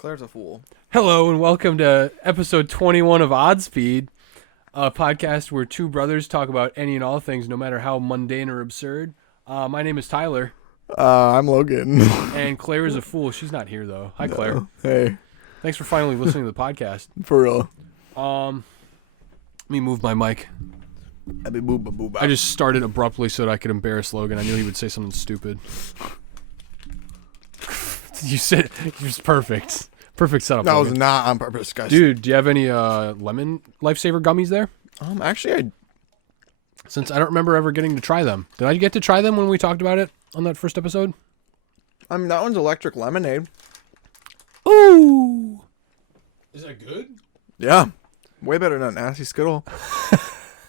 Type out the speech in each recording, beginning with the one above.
Claire's a fool. Hello and welcome to episode 21 of Oddspeed, a podcast where two brothers talk about any and all things, no matter how mundane or absurd. My name is Tyler. I'm Logan. And Claire is a fool. She's not here, though. Hi, Claire. No. Hey. Thanks for finally listening to the podcast. For real. Let me move my mic. I I just started abruptly so that I could embarrass Logan. I knew he would say something stupid. You said it was perfect. Perfect setup. That Logan. was not on purpose, guys. Dude, do you have any lemon Lifesaver gummies there? Actually, Since I don't remember ever getting to try them. Did I get to try them when we talked about it on that first episode? that one's electric lemonade. Ooh. Is that good? Yeah. Way better than a nasty Skittle.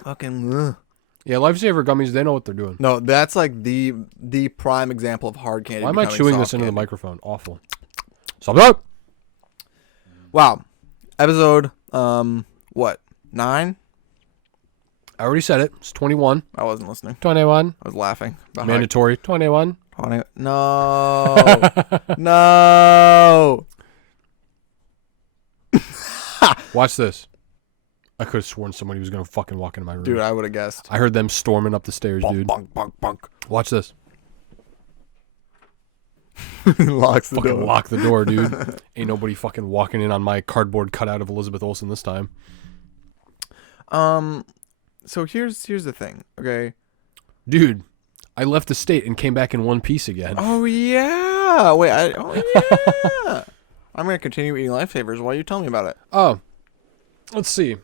Fucking. Yeah, Lifesaver gummies, they know what they're doing. No, that's like the prime example of hard candy. Why am I becoming chewing soft this into the candy. microphone? Awful. Stop up! Wow. Episode, what? 9? I already said it. It's 21. I wasn't listening. 21. I was laughing. Mandatory. 21. 20. No. No. Watch this. I could have sworn somebody was going to fucking walk into my room. Dude, I would have guessed. I heard them storming up the stairs, Bonk, dude. bonk, bonk, bonk. Watch this. Locks the Fucking door. lock the door, dude. Ain't nobody fucking walking in on my cardboard cutout of Elizabeth Olsen this time. So here's the thing, okay? Dude, I left the state and came back in one piece again. Oh yeah. Wait, yeah. I'm gonna continue eating Lifesavers while you tell me about it. Oh, let's see.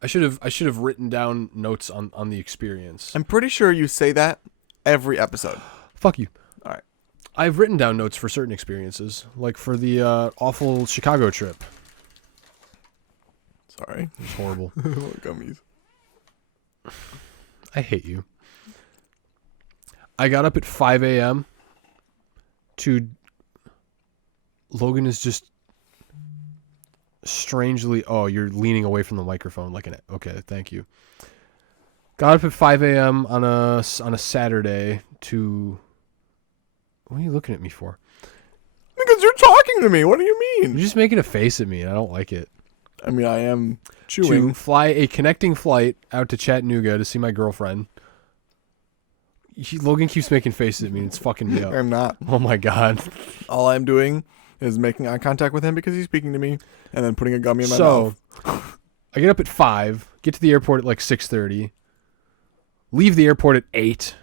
I should have written down notes on the experience. I'm pretty sure you say that every episode. Fuck you. All right. I've written down notes for certain experiences, like for the awful Chicago trip. Sorry. It was horrible. Gummies. I hate you. I got up at 5 a.m. to... Logan is just strangely... Oh, you're leaning away from the microphone like an... Okay, thank you. Got up at 5 a.m. on a Saturday to... What are you looking at me for? Because you're talking to me. What do you You're mean? just making a face at me, and I don't like it. I mean, I am chewing. To fly a connecting flight out to Chattanooga to see my girlfriend. Logan keeps making faces at me, and it's fucking me up. I'm not. Oh my god. All I'm doing is making eye contact with him because he's speaking to me, and then putting a gummy in my So, mouth. I get up at 5, get to the airport at like 6:30, leave the airport at 8,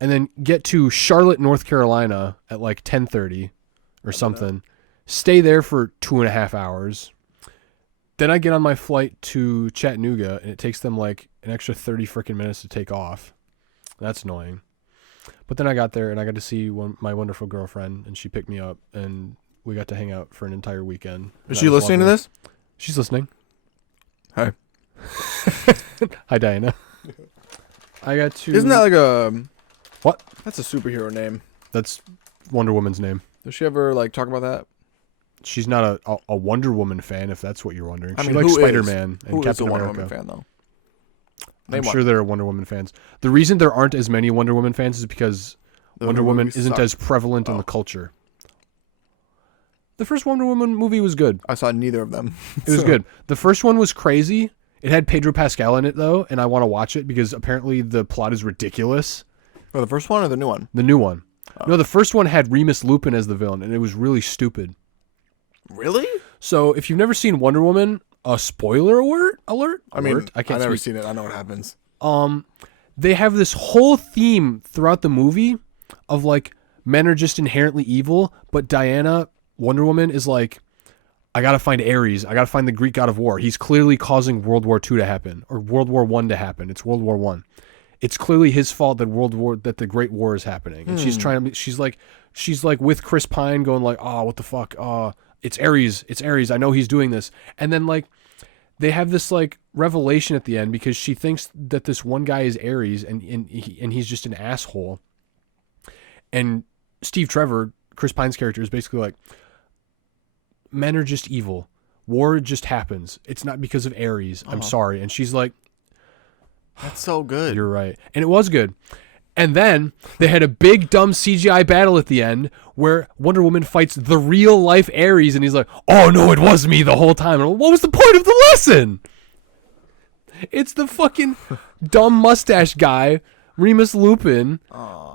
and then get to Charlotte, North Carolina at like 10:30 or something. Stay there for 2.5 hours. Then I get on my flight to Chattanooga, and it takes them like an extra 30 freaking minutes to take off. That's annoying. But then I got there, and I got to see my wonderful girlfriend, and she picked me up, and we got to hang out for an entire weekend. Is she listening to this? She's listening. Hi. Hi, Diana. I got to... Isn't that like a... What? That's a superhero name. That's Wonder Woman's name. Does she ever like talk about that? She's not a Wonder Woman fan, if that's what you're wondering. I She mean, likes who Spider-Man and Who is a Captain Wonder America. Woman fan though? I'm Name one. sure there are Wonder Woman fans. The reason there aren't as many Wonder Woman fans is because The Wonder Woman movies isn't suck. as prevalent in the culture. The first Wonder Woman movie was good. I saw neither of them. It was good. The first one was crazy. It had Pedro Pascal in it, though, and I want to watch it because apparently the plot is ridiculous. Oh, the first one or the new one? The new one. Oh. No, the first one had Remus Lupin as the villain, and it was really stupid. Really? So if you've never seen Wonder Woman, a spoiler alert? I mean, I can't I've never speak. seen it. I know what happens. They have this whole theme throughout the movie of like men are just inherently evil, but Diana, Wonder Woman, is like, I gotta find Ares. I gotta find the Greek god of war. He's clearly causing World War II to happen, or World War I to happen. It's World War I. It's clearly his fault that that the Great War is happening. And she's trying to, she's like with Chris Pine going like, oh, what the fuck? It's Ares. It's Ares. I know he's doing this. And then like, they have this like revelation at the end because she thinks that this one guy is Ares and he's just an asshole. And Steve Trevor, Chris Pine's character, is basically like, men are just evil. War just happens. It's not because of Ares. I'm sorry. And she's like, That's so good. you're right. And it was good. And then they had a big dumb CGI battle at the end where Wonder Woman fights the real life Ares, and he's like, "Oh no, it was me the whole time." And what was the point of the lesson? It's the fucking dumb mustache guy, Remus Lupin,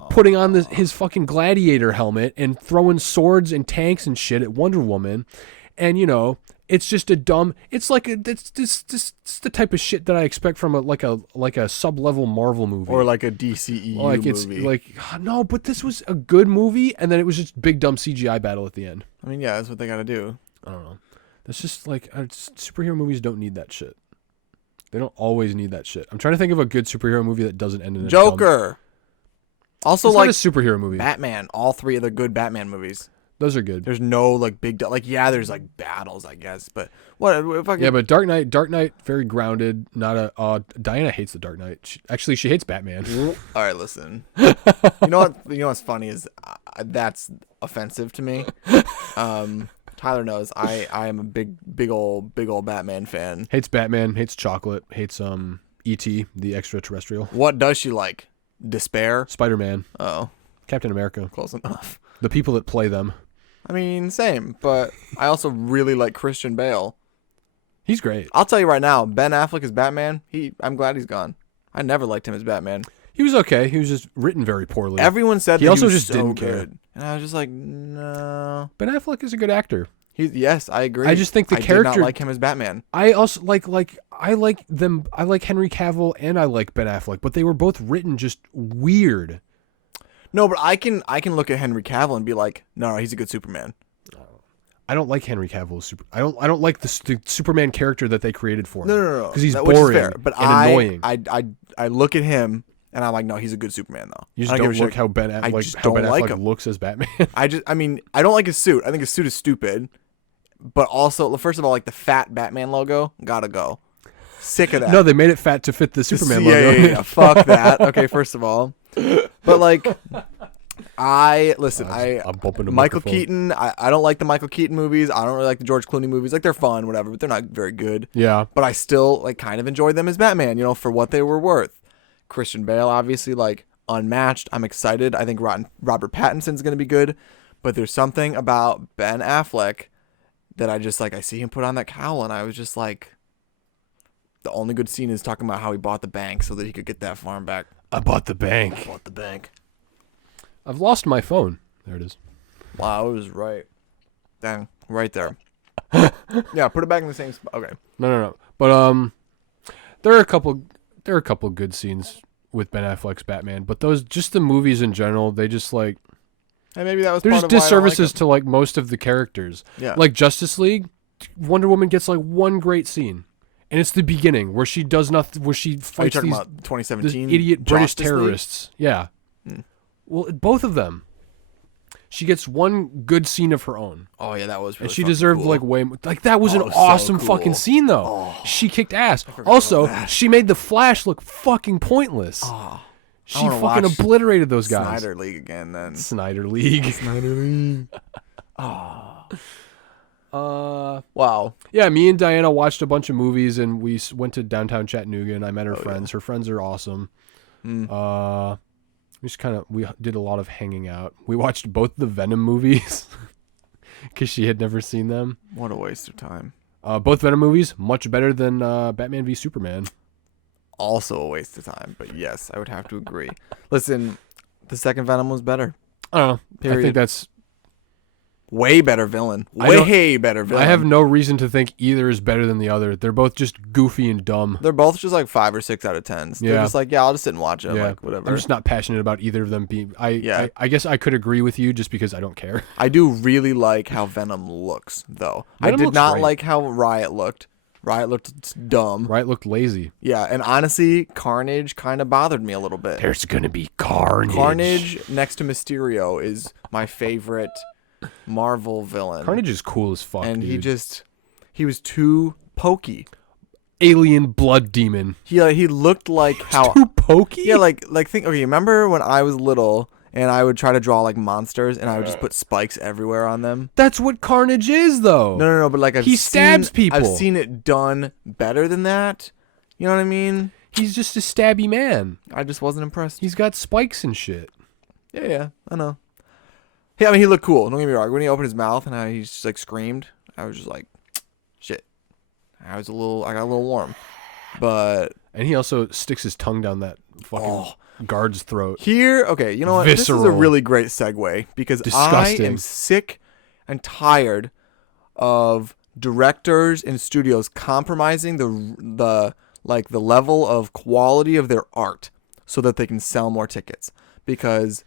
putting on his fucking gladiator helmet and throwing swords and tanks and shit at Wonder Woman, and it's just a dumb. It's like it's the type of shit that I expect from a sub-level Marvel movie Or like a DCEU movie. It's like no, but this was a good movie, and then it was just big dumb CGI battle at the end. I mean, yeah, that's what they got to do. I don't know. That's just like superhero movies don't need that shit. They don't always need that shit. I'm trying to think of a good superhero movie that doesn't end in a Joker. Also, it's like not a superhero movie. Batman. All three of the good Batman movies. Those are good. There's no like big there's like battles, I guess, but what? Yeah, but Dark Knight, very grounded. Not a. Diana hates the Dark Knight. She hates Batman. All right, listen. You know what's funny is that's offensive to me. Tyler knows I am a big old Batman fan. Hates Batman. Hates chocolate. Hates E.T. the extraterrestrial. What does she like? Despair. Spider-Man. Oh, Captain America. close enough. The people that play them. I mean, same, but I also really like Christian Bale. He's great. I'll tell you right now, Ben Affleck as Batman, I'm glad he's gone. I never liked him as Batman. He was okay. He was just written very poorly. Everyone said he that also he was just so didn't good. care. And I was just like, no. Ben Affleck is a good actor. Yes, I agree. I just think the I character. did not like him as Batman. I also I like them. I like Henry Cavill and I like Ben Affleck, but they were both written just weird. No, but I can look at Henry Cavill and be like, no, he's a good Superman. I don't like Henry Cavill. I don't like the Superman character that they created for him. No. Because he's which is boring fair, but and annoying. I look at him and I'm like, no, he's a good Superman though. You just don't look how Ben Affleck looks as Batman. I don't like his suit. I think his suit is stupid. But also, first of all, like the fat Batman logo, gotta go. Sick of that. No, they made it fat to fit the Superman logo. Yeah. Fuck that. Okay, first of all. But like, I'm bumping the microphone. Michael Keaton. I don't like the Michael Keaton movies. I don't really like the George Clooney movies. Like they're fun, whatever, but they're not very good. Yeah. But I still like kind of enjoyed them as Batman, for what they were worth. Christian Bale, obviously, like unmatched. I'm excited. I think Robert Pattinson's gonna be good. But there's something about Ben Affleck that I just like. I see him put on that cowl, and I was just like, the only good scene is talking about how he bought the bank so that he could get that farm back. I bought the bank. I've lost my phone. There it is. Wow, it was right. Dang, right there. Yeah, put it back in the same spot. Okay. No. But there are a couple good scenes with Ben Affleck's Batman, but just the movies in general, they just like. And maybe that was There's part of why I don't like disservices him. to like most of the characters. Yeah. Like Justice League, Wonder Woman gets like one great scene, and it's the beginning where she does nothing, where she Are you fights talking these about 2017 idiot British Justice League? terrorists. Yeah. Well, both of them. She gets one good scene of her own, Oh yeah, that was really and she fucking deserved cool. like way more. Like that was Oh, an it was so awesome cool. fucking scene though. Oh. She kicked ass. forgot Also, about that. she made the Flash look fucking pointless. Oh, She wanna fucking watch obliterated those guys. Snyder League again then. Snyder League. Wow. Yeah, me and Diana watched a bunch of movies, and we went to downtown Chattanooga, and I met her friends. Her friends are awesome. We did a lot of hanging out. We watched both the Venom movies because she had never seen them. What a waste of time. Both Venom movies much better than Batman v Superman. Also a waste of time, but yes, I would have to agree. Listen, the second Venom was better. I don't know. I Period. think that's. Way better villain. I don't- Way better villain. I have no reason to think either is better than the other. They're both just goofy and dumb. They're both just like 5 or 6 out of 10s. They're Yeah. just like, I'll just sit and watch them. Yeah, Like, whatever. I'm just not passionate about either of them being. Yeah. I guess I could agree with you just because I don't care. I do really like how Venom looks, though. Venom I did looks not great. like how Riot looked. Riot looked dumb. Right? Looked lazy. Yeah, and honestly, Carnage kind of bothered me a little bit. There's gonna be carnage. Carnage next to Mysterio is my favorite Marvel villain. Carnage is cool as fuck, and dude. he was too pokey. Alien blood demon. He looked like how Too pokey? yeah, like think. Okay, remember when I was little and I would try to draw like monsters and I would just put spikes everywhere on them. That's what Carnage is, though. No, but like He stabs people. I've seen it done better than that. You know what I mean? He's just a stabby man. I just wasn't impressed. He's got spikes and shit. Yeah, I know. Yeah, I mean, he looked cool. Don't get me wrong. When he opened his mouth and he just like screamed, I was just like, shit. I got a little warm. But And he also sticks his tongue down that fucking guard's throat. Here, okay, you know what? Visceral. This is a really great segue because Disgusting. I am sick and tired of directors and studios compromising the level of quality of their art so that they can sell more tickets. Because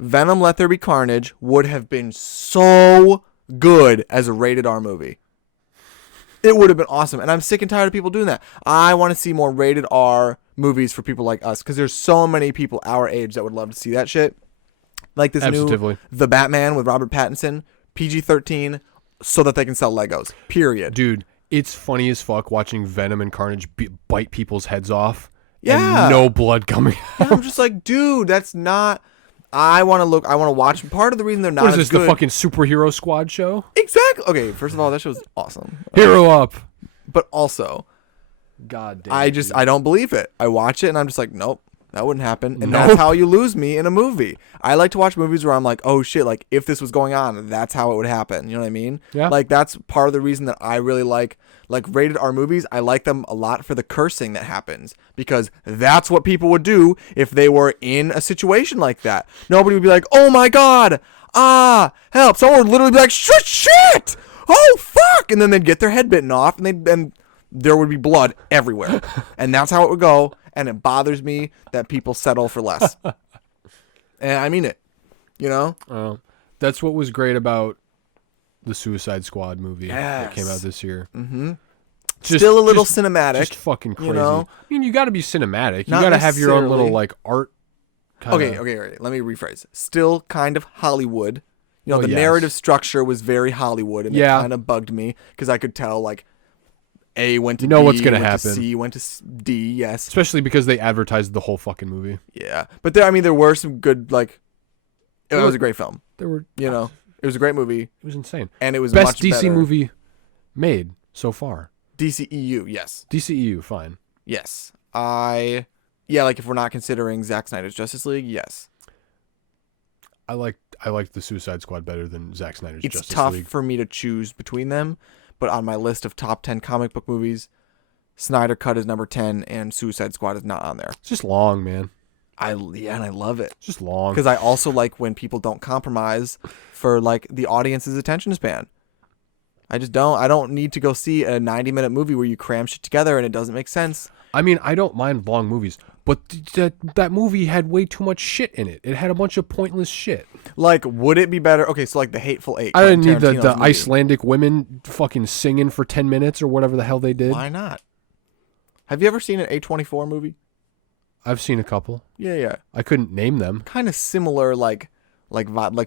Venom Let There Be Carnage would have been so good as a rated R movie. It would have been awesome. And I'm sick and tired of people doing that. I want to see more rated R movies for people like us because there's so many people our age that would love to see that shit. Like this new The Batman with Robert Pattinson, PG-13, so that they can sell Legos. Period. Dude, it's funny as fuck watching Venom and Carnage bite people's heads off. Yeah. And no blood coming out. Yeah, I'm just like, dude, that's not... I want to watch. Part of the reason they're not What is this, as good... the fucking superhero squad show? Exactly. Okay, first of all, that show's awesome. Hero up. But also, God damn. I don't believe it. I watch it and I'm just like, nope, that wouldn't happen. And that's how you lose me in a movie. I like to watch movies where I'm like, oh shit, like if this was going on, that's how it would happen. You know what I mean? Yeah. Like that's part of the reason that I really like rated R movies. I like them a lot for the cursing that happens because that's what people would do if they were in a situation like that. Nobody would be like, oh my God, help. Someone would literally be like, shit, oh fuck. And then they'd get their head bitten off and there would be blood everywhere. And that's how it would go. And it bothers me that people settle for less. And I mean it, you know? That's what was great about the Suicide Squad movie that came out this year. Mm-hmm. Still a little cinematic. Just fucking crazy. You know? I mean, you got to be cinematic. You Not got to have your own little, necessarily. like, art. Okay, right. Let me rephrase. Still kind of Hollywood. You know, the yes. narrative structure was very Hollywood, and it Yeah. kind of bugged me because I could tell, like, A went to You know B, what's gonna went happen. to C, went to D, yes. Especially because they advertised the whole fucking movie. Yeah. But there were some good, like, it was a great film. There were, You know, it was a great movie, it was insane. and it was Best much DC better. movie made so far. DCEU, yes. DCEU, fine. Yes. Like, if we're not considering Zack Snyder's Justice League, yes. I like the Suicide Squad better than Zack Snyder's It's Justice tough League. for me to choose between them, but on my list of top 10 comic book movies, Snyder Cut is number 10 and Suicide Squad is not on there. It's just long, man. And I love it. It's just long. Because I also like when people don't compromise for like the audience's attention span. I just don't. I don't need to go see a 90-minute movie where you cram shit together and it doesn't make sense. I mean, I don't mind long movies, but that movie had way too much shit in it. It had a bunch of pointless shit. Like, would it be better? Okay, so like The Hateful Eight. I didn't need the Tarantino's movie. Icelandic women fucking singing for 10 minutes or whatever the hell they did. Why not? Have you ever seen an A24 movie? I've seen a couple. Yeah. I couldn't name them. Kind of similar, like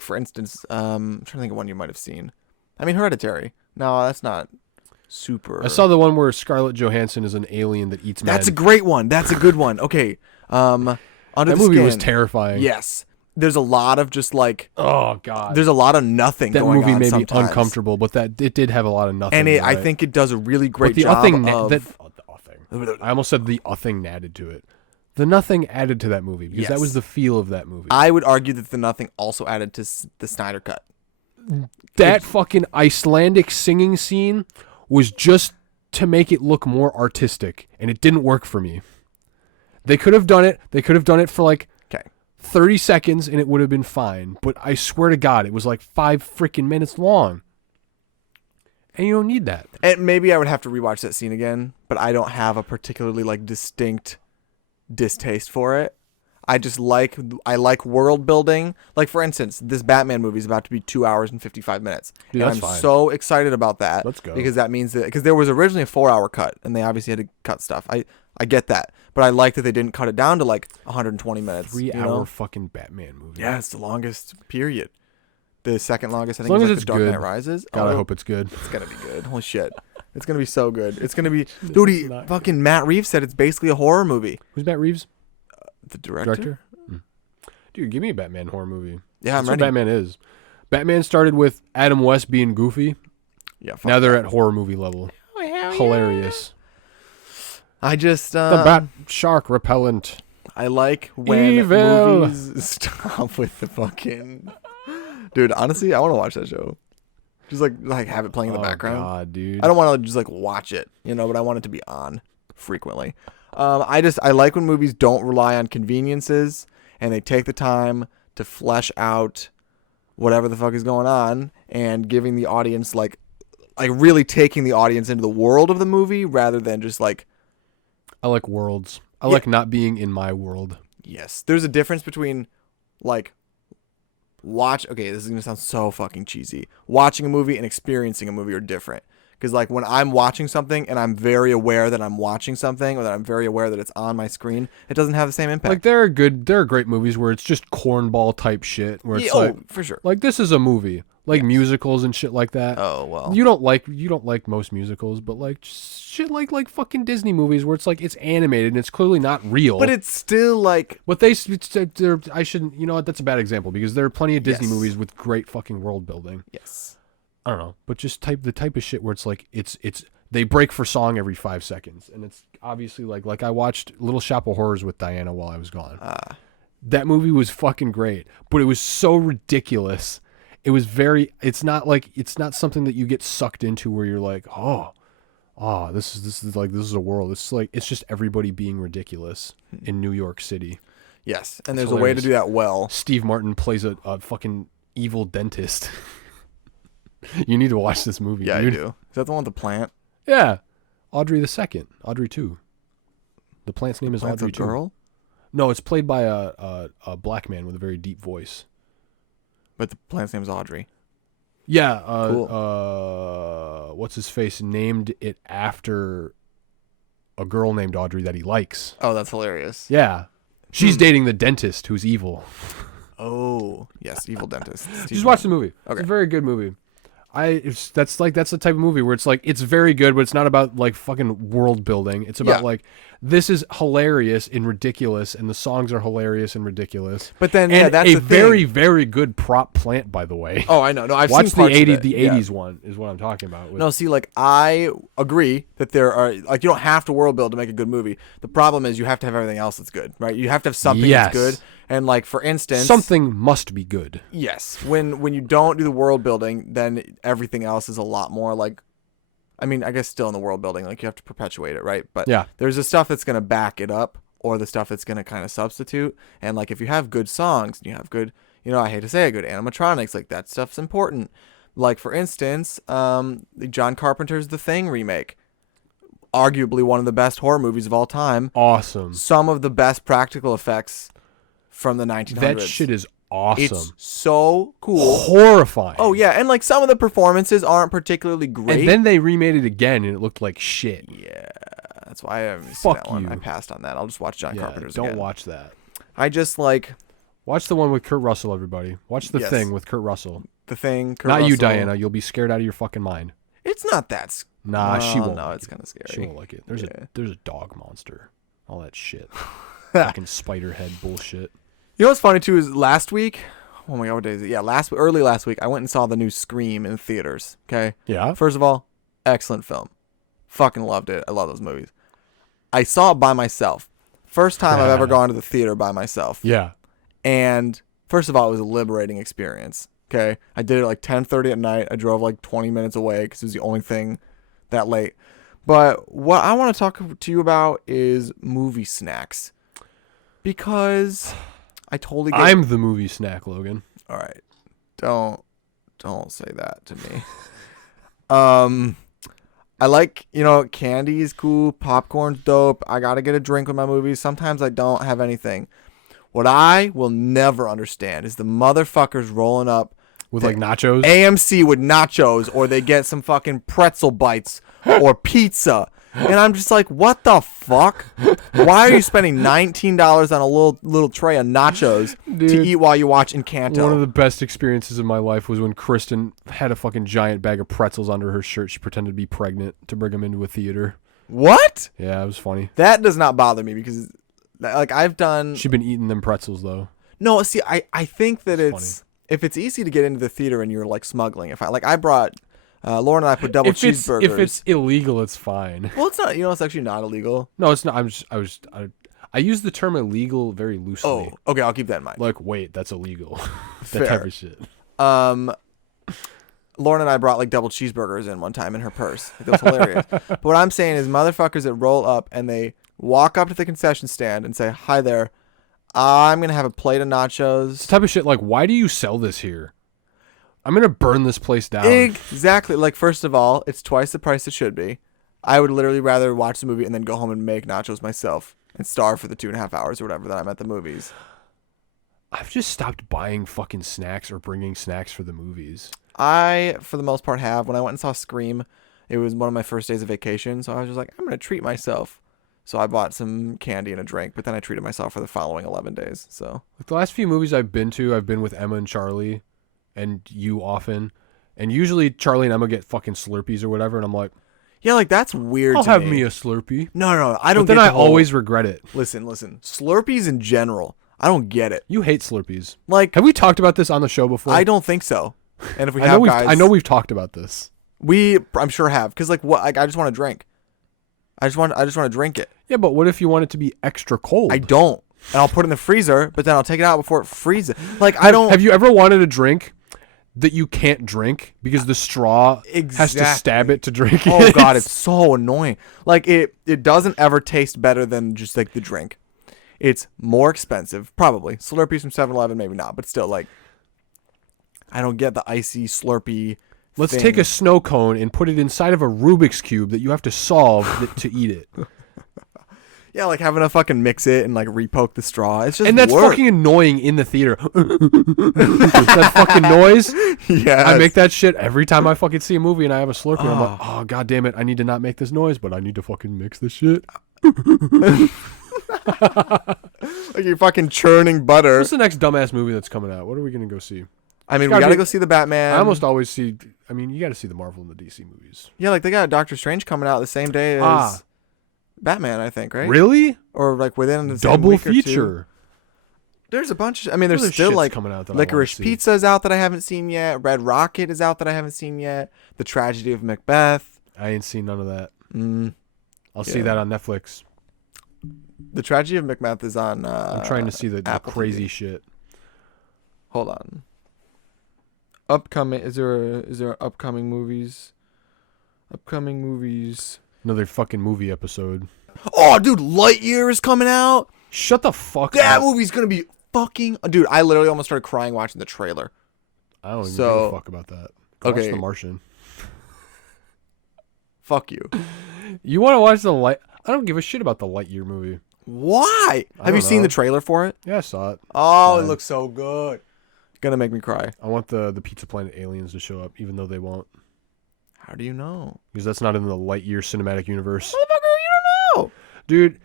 for instance, I'm trying to think of one you might have seen. I mean, Hereditary. No, that's not super. I saw the one where Scarlett Johansson is an alien that eats men. That's a great one. That's a good one. Okay. Under that the movie Skin. was terrifying. Yes. There's a lot of just like. Oh God. There's a lot of nothing that going movie on made sometimes. me uncomfortable, but that it did have a lot of nothing. And I right? think it does a really great but the job nothing of. I almost said the nothing added to it. The nothing added to that movie because that Yes. was the feel of that movie. I would argue that the nothing also added to the Snyder Cut. That fucking Icelandic singing scene was just to make it look more artistic, and it didn't work for me. They could have done it. They could have done it for like 30 seconds, and it would have been fine. But I swear to God, it was like 5 freaking minutes long. And you don't need that. And maybe I would have to rewatch that scene again, but I don't have a particularly like distinct distaste for it. I like world building. Like for instance, this Batman movie is about to be 2 hours and 55 minutes. Dude, and that's I'm fine. so excited about that. Let's go. Because that means that because there was originally a 4-hour cut and they obviously had to cut stuff. I get that. But I like that they didn't cut it down to like 120 minutes. 3-hour fucking Batman movie. Yeah, it's the longest period. The second longest, I think, long is as like it's The Dark good. Knight Rises. God, I hope it's good. It's gonna be good. Holy shit. It's gonna be so good. It's gonna be dude, fucking Matt Reeves said it's basically a horror movie. Who's Matt Reeves? The director? Dude, give me a Batman horror movie. Yeah, That's I'm what ready. Batman is. Batman started with Adam West being goofy. Yeah, fuck Now they're that. at horror movie level. Hilarious. I just The bat shark repellent. I like when Evil. movies stop with the fucking. Dude, honestly, I want to watch that show. Just like have it playing in the background. God, dude. I don't want to just like watch it, but I want it to be on frequently. I like when movies don't rely on conveniences and they take the time to flesh out whatever the fuck is going on and giving the audience like really taking the audience into the world of the movie rather than just like. I like worlds. I like not being in my world. Yes, there's a difference between like. Okay, this is gonna sound so fucking cheesy. Watching a movie and experiencing a movie are different. Because like when I'm watching something and I'm very aware that I'm watching something or that I'm very aware that it's on my screen, it doesn't have the same impact. Like there are great movies where it's just cornball type shit. Where it's for sure. Like this is a movie. Like musicals and shit like that. Oh well. You don't like most musicals, but like shit like fucking Disney movies where it's like it's animated and it's clearly not real. But it's still like. But I shouldn't. You know what? That's a bad example because there are plenty of Disney movies with great fucking world building. Yes. I don't know, but just the type of shit where it's like it's they break for song every 5 seconds, and it's obviously like I watched Little Shop of Horrors with Diana while I was gone. That movie was fucking great, but it was so ridiculous. It was it's not something that you get sucked into where you're like, this is a world. It's like it's just everybody being ridiculous in New York City. Yes, and there's a way to do that well. Steve Martin plays a fucking evil dentist. You need to watch this movie. Yeah, dude. I do. Is that the one with the plant? Yeah, Audrey II, Audrey 2. The plant's name is Plant's Audrey a 2. girl? No, it's played by a black man with a very deep voice. But the plant's name is Audrey. Yeah. Cool. What's his face named it after a girl named Audrey that he likes. Oh, that's hilarious. Yeah. She's dating the dentist who's evil. Oh, yes, evil dentist. Just watch the movie. Okay. It's a very good movie. That's the type of movie where it's like it's very good, but it's not about like fucking world building. It's about like this is hilarious and ridiculous, and the songs are hilarious and ridiculous. But then and that's a the very thing. very good prop plant, by the way. Oh, I know. No, I've watched seen parts the of it. the 80s one is what I'm talking about. No, see, like I agree that there are like you don't have to world build to make a good movie. The problem is you have to have everything else that's good, right? You have to have something that's good. And like for instance, something must be good. Yes. When you don't do the world building, then everything else is a lot more like I mean, I guess still in the world building, like you have to perpetuate it, right? But there's the stuff that's gonna back it up or the stuff that's gonna kind of substitute. And like if you have good songs and you have good I hate to say it, good animatronics, like that stuff's important. Like for instance, John Carpenter's The Thing remake. Arguably one of the best horror movies of all time. Awesome. Some of the best practical effects from the 1900s. That shit is awesome. It's so cool. Horrifying. Oh, yeah. And like some of the performances aren't particularly great. And then they remade it again and it looked like shit. Yeah. That's why I haven't seen that one. I passed on that. I'll just watch John Carpenter's again. Don't watch that. I just like... Watch the one with Kurt Russell, everybody. Watch The Thing with Kurt Russell. The Thing, Kurt Not Russell. you, Diana. You'll be scared out of your fucking mind. It's not that... Nah, she won't. No, it's kind of scary. She won't like it. There's a dog monster. All that shit. Fucking spider head bullshit. You know what's funny too is last week, oh my god, what day is it? Yeah, early last week, I went and saw the new Scream in theaters. Okay. Yeah. First of all, excellent film. Fucking loved it. I love those movies. I saw it by myself. First time I've ever gone to the theater by myself. Yeah. And first of all, it was a liberating experience. Okay. I did it like 10:30 at night. I drove like 20 minutes away because it was the only thing that late. But what I want to talk to you about is movie snacks. Because I totally get I'm the movie snack, Logan. All right. Don't say that to me. I like, candy is cool, popcorn's dope. I got to get a drink with my movies. Sometimes I don't have anything. What I will never understand is the motherfuckers rolling up with like nachos. AMC with nachos, or they get some fucking pretzel bites or pizza. And I'm just like, what the fuck? Why are you spending $19 on a little tray of nachos to eat while you watch Encanto? One of the best experiences of my life was when Kristen had a fucking giant bag of pretzels under her shirt. She pretended to be pregnant to bring them into a theater. What? Yeah, it was funny. That does not bother me because, like, I've done... She'd been eating them pretzels, though. No, see, I think that it's... If it's easy to get into the theater and you're, like, smuggling... I brought Lauren and I put double cheeseburgers. If it's illegal, it's fine. Well, it's not. You know, it's actually not illegal. No, it's not. I use the term illegal very loosely. Oh, okay. I'll keep that in mind. Like, wait, that's illegal. That Fair. type of shit. Lauren and I brought like double cheeseburgers in one time in her purse. Like, that was hilarious. But what I'm saying is motherfuckers that roll up and they walk up to the concession stand and say, "Hi there, I'm going to have a plate of nachos." This type of shit, like, why do you sell this here? I'm going to burn this place down. Exactly. Like, first of all, it's twice the price it should be. I would literally rather watch the movie and then go home and make nachos myself and starve for the 2.5 hours or whatever that I'm at the movies. I've just stopped buying fucking snacks or bringing snacks for the movies. I, for the most part, have. When I went and saw Scream, it was one of my first days of vacation, so I was just like, I'm going to treat myself. So I bought some candy and a drink, but then I treated myself for the following 11 days. So Like the last few movies I've been with Emma and Charlie and you often. And usually Charlie and Emma get fucking Slurpees or whatever, and I'm like, yeah, like that's weird I'll to have me. me a Slurpee. No, I don't But get then I the whole- always regret it. Listen. Slurpees in general, I don't get it. You hate Slurpees. Like, Have we talked about this on the show before? I don't think so. And if we I have, know guys, I know we've talked about this. I'm sure have, because like what? Like, I just want to drink. I just want to drink it. Yeah, but what if you want it to be extra cold? I don't, and I'll put it in the freezer, but then I'll take it out before it freezes. Like I don't. Have you ever wanted a drink that you can't drink because the straw has to stab it to drink it? Oh god, it's so annoying. Like it doesn't ever taste better than just like the drink. It's more expensive, probably. Slurpees from 7-Eleven, maybe not, but still, like, I don't get the icy Slurpee. Let's thing. take a snow cone and put it inside of a Rubik's Cube that you have to solve to eat it. Yeah, like having to fucking mix it and like repoke the straw. It's just And that's work. fucking annoying in the theater. That fucking noise. Yeah, I make that shit every time I fucking see a movie and I have a Slurpee. I'm like, oh god damn it, I need to not make this noise, but I need to fucking mix this shit. Like you're fucking churning butter. What's the next dumbass movie that's coming out? What are we gonna go see? I mean, we gotta gotta be- go see the Batman. I almost always see. I mean, you got to see the Marvel and the DC movies. Yeah, like they got Doctor Strange coming out the same day as Batman, I think, right? Really? Or like within the same Double week or two. feature. There's a bunch. I mean, there's Other still shit's like coming out that I Licorice wanna see. Pizza is out that I haven't seen yet. Red Rocket is out that I haven't seen yet. The Tragedy of Macbeth. I ain't seen none of that. I'll see Yeah. that on Netflix. The Tragedy of Macbeth is on. I'm trying to see the Apple crazy TV. shit. Hold on. Upcoming. Is there upcoming movies? Upcoming movies. Another fucking movie episode. Oh, dude, Lightyear is coming out. Shut the fuck That up. movie's gonna be fucking. Dude, I literally almost started crying watching the trailer. I don't even So- give a fuck about that. Go Okay. Watch The Martian. Fuck you. You want to watch the light? I don't give a shit about the Lightyear movie. Why? Have you don't seen know. the trailer for it? Yeah, I saw it. Oh, Fine. it looks so good. Gonna make me cry. I want the Pizza Planet aliens to show up, even though they won't, How do you know? because that's not in the Lightyear cinematic universe. Motherfucker, you don't know. Dude,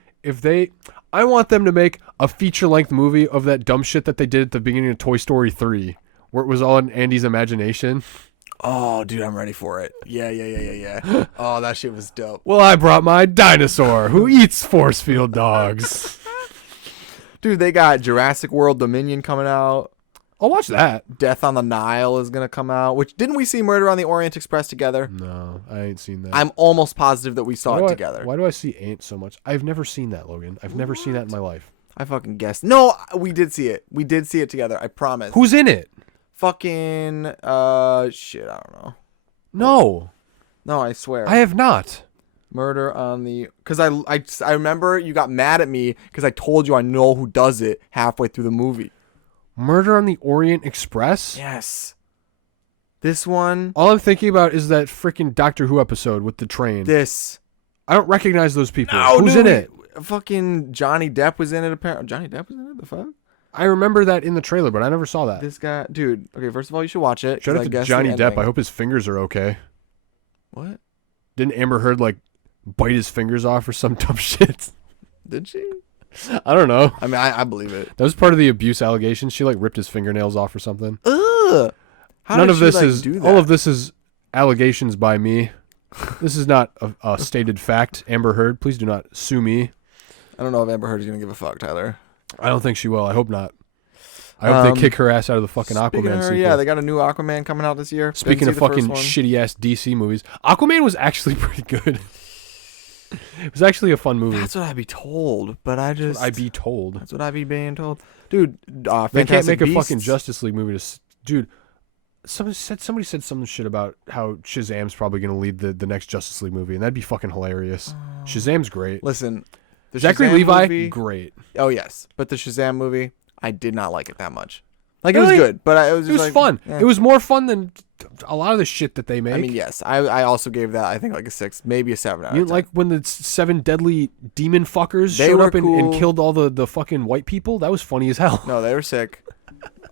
I want them to make a feature-length movie of that dumb shit that they did at the beginning of Toy Story 3, where it was all in Andy's imagination. Oh, dude, I'm ready for it. Yeah. Oh, that shit was dope. Well, I brought my dinosaur who eats force field dogs. Dude, they got Jurassic World Dominion coming out. I'll watch that. Death on the Nile is gonna come out. Which didn't we see Murder on the Orient Express together? No, I ain't seen that. I'm almost positive that we saw it together. Why do I see Ain't so much? I've never seen that, Logan. I've never seen that in my life. I fucking guessed. No, we did see it. We did see it together. I promise. Who's in it? Fucking shit? I don't know. No, No, I swear. I have not. Murder on the, because I remember you got mad at me because I told you I know who does it halfway through the movie. Murder on the Orient Express? Yes. This one. All I'm thinking about is that freaking Doctor Who episode with the train. This. I don't recognize those people. No, Who's dude, in it? Fucking Johnny Depp was in it. Apparently, Johnny Depp was in it. The fuck. I remember that in the trailer, but I never saw that. This guy, dude. Okay, first of all, you should watch it. 'cause Shout I out to guessed Johnny the Depp. ending. I hope his fingers are okay. What? Didn't Amber Heard like bite his fingers off or some dumb shit? Did she? I don't know. I mean, I believe it. That was part of the abuse allegations. She like ripped his fingernails off or something. Ugh. How None did of she, this like, is do that? all of this is allegations by me. This is not a stated fact. Amber Heard, please do not sue me. I don't know if Amber Heard is gonna give a fuck, Tyler. I don't think she will. I hope not. I hope they kick her ass out of the fucking Speaking Aquaman of her, sequel. yeah, they got a new Aquaman coming out this year. Speaking of Didn't see the fucking first one. shitty ass DC movies, Aquaman was actually pretty good. It was actually a fun movie. That's what I'd be told, but I just... I'd be told. That's what I'd be being told. Dude, They can't make a Beasts, fucking Justice League movie. Dude, somebody said some shit about how Shazam's probably going to lead the next Justice League movie, and that'd be fucking hilarious. Shazam's great. Listen, the Zachary Shazam Levi, movie, great. Oh, yes. But the Shazam movie, I did not like it that much. Like, Really? it was good, but it was It just was fun. eh. It was more fun than a lot of the shit that they make. I mean, yes. I also gave that, I think, like a 6, maybe a 7 out of You 10. like when the 7 deadly demon fuckers They showed were up and cool. killed all the fucking white people? That was funny as hell. No, they were sick.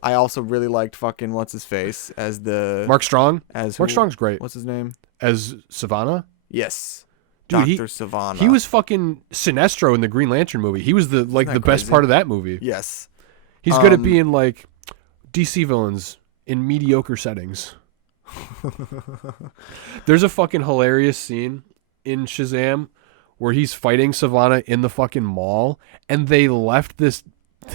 I also really liked fucking what's-his-face as the... Mark Strong? As Mark who- Strong's great. What's his name? As Savannah? Yes. Dude, Dr. Savannah. He was fucking Sinestro in the Green Lantern movie. He was the that best crazy? part of that movie. Yes. He's good at being like DC villains in mediocre settings. There's a fucking hilarious scene in Shazam where he's fighting Savannah in the fucking mall, and they left this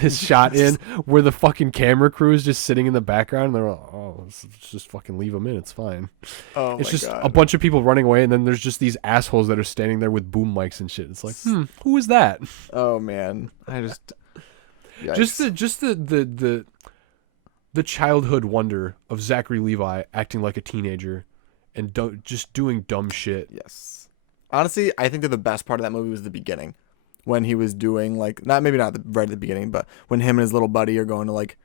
shot in where the fucking camera crew is just sitting in the background, and they're like, oh, let's just fucking leave them in. It's fine. Oh, It's my just God. a bunch of people running away, and then there's just these assholes that are standing there with boom mics and shit. It's like, who is that? Oh, man. I just... Just the childhood wonder of Zachary Levi acting like a teenager and just doing dumb shit. Yes. Honestly, I think that the best part of that movie was the beginning. When he was doing, like, maybe not right at the beginning, but when him and his little buddy are going to, like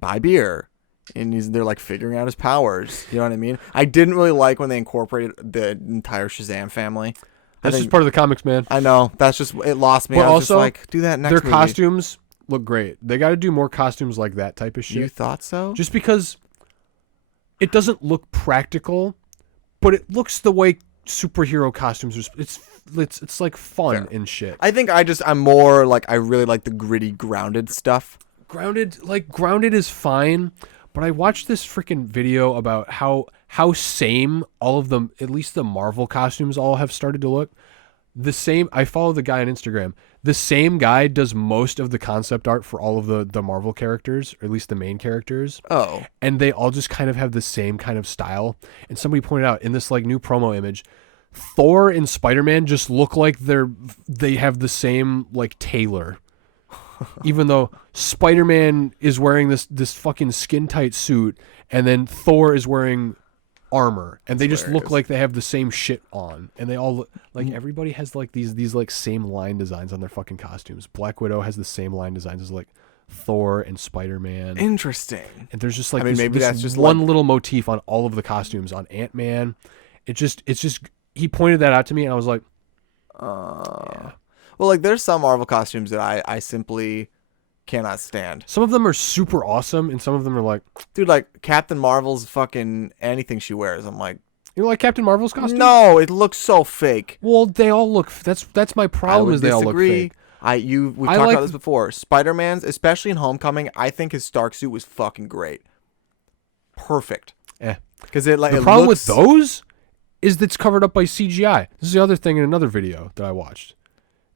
buy beer. And they're, like, figuring out his powers. You know what I mean? I didn't really like when they incorporated the entire Shazam family. That's just part of the comics, man. I know. That's just, it lost me. But I was just also, like, do that next Their movie. costumes look great. They got to do more costumes like that type of shit. You thought so? Just because it doesn't look practical, but it looks the way superhero costumes are. It's like fun and shit. I think I'm more like, I really like the gritty, grounded stuff. Grounded is fine, but I watched this freaking video about how same all of them, at least the Marvel costumes, all have started to look the same. I follow the guy on Instagram. The same guy does most of the concept art for all of the Marvel characters, or at least the main characters. Oh. And they all just kind of have the same kind of style. And somebody pointed out in this like new promo image, Thor and Spider-Man just look like they have the same like tailor. Even though Spider-Man is wearing this fucking skin tight suit, and then Thor is wearing armor, and they just look like they have the same shit on, and they all look like everybody has like these like same line designs on their fucking costumes. Black Widow has the same line designs as like Thor and Spider-Man. Interesting. And there's just like maybe this that's just one like... little motif on all of the costumes. On Ant-Man, it's just he pointed that out to me, and I was like, yeah. Well, like, there's some Marvel costumes that I simply cannot stand. Some of them are super awesome, and some of them are like, Dude, like, Captain Marvel's fucking anything she wears, I'm like... You like Captain Marvel's costume? No, it looks so fake. Well, they all look... That's my problem, is they all look fake. We've talked about this before. Spider-Man's, especially in Homecoming, I think his Stark suit was fucking great. Perfect. Because the problem with those is that it's covered up by CGI. This is the other thing in another video that I watched.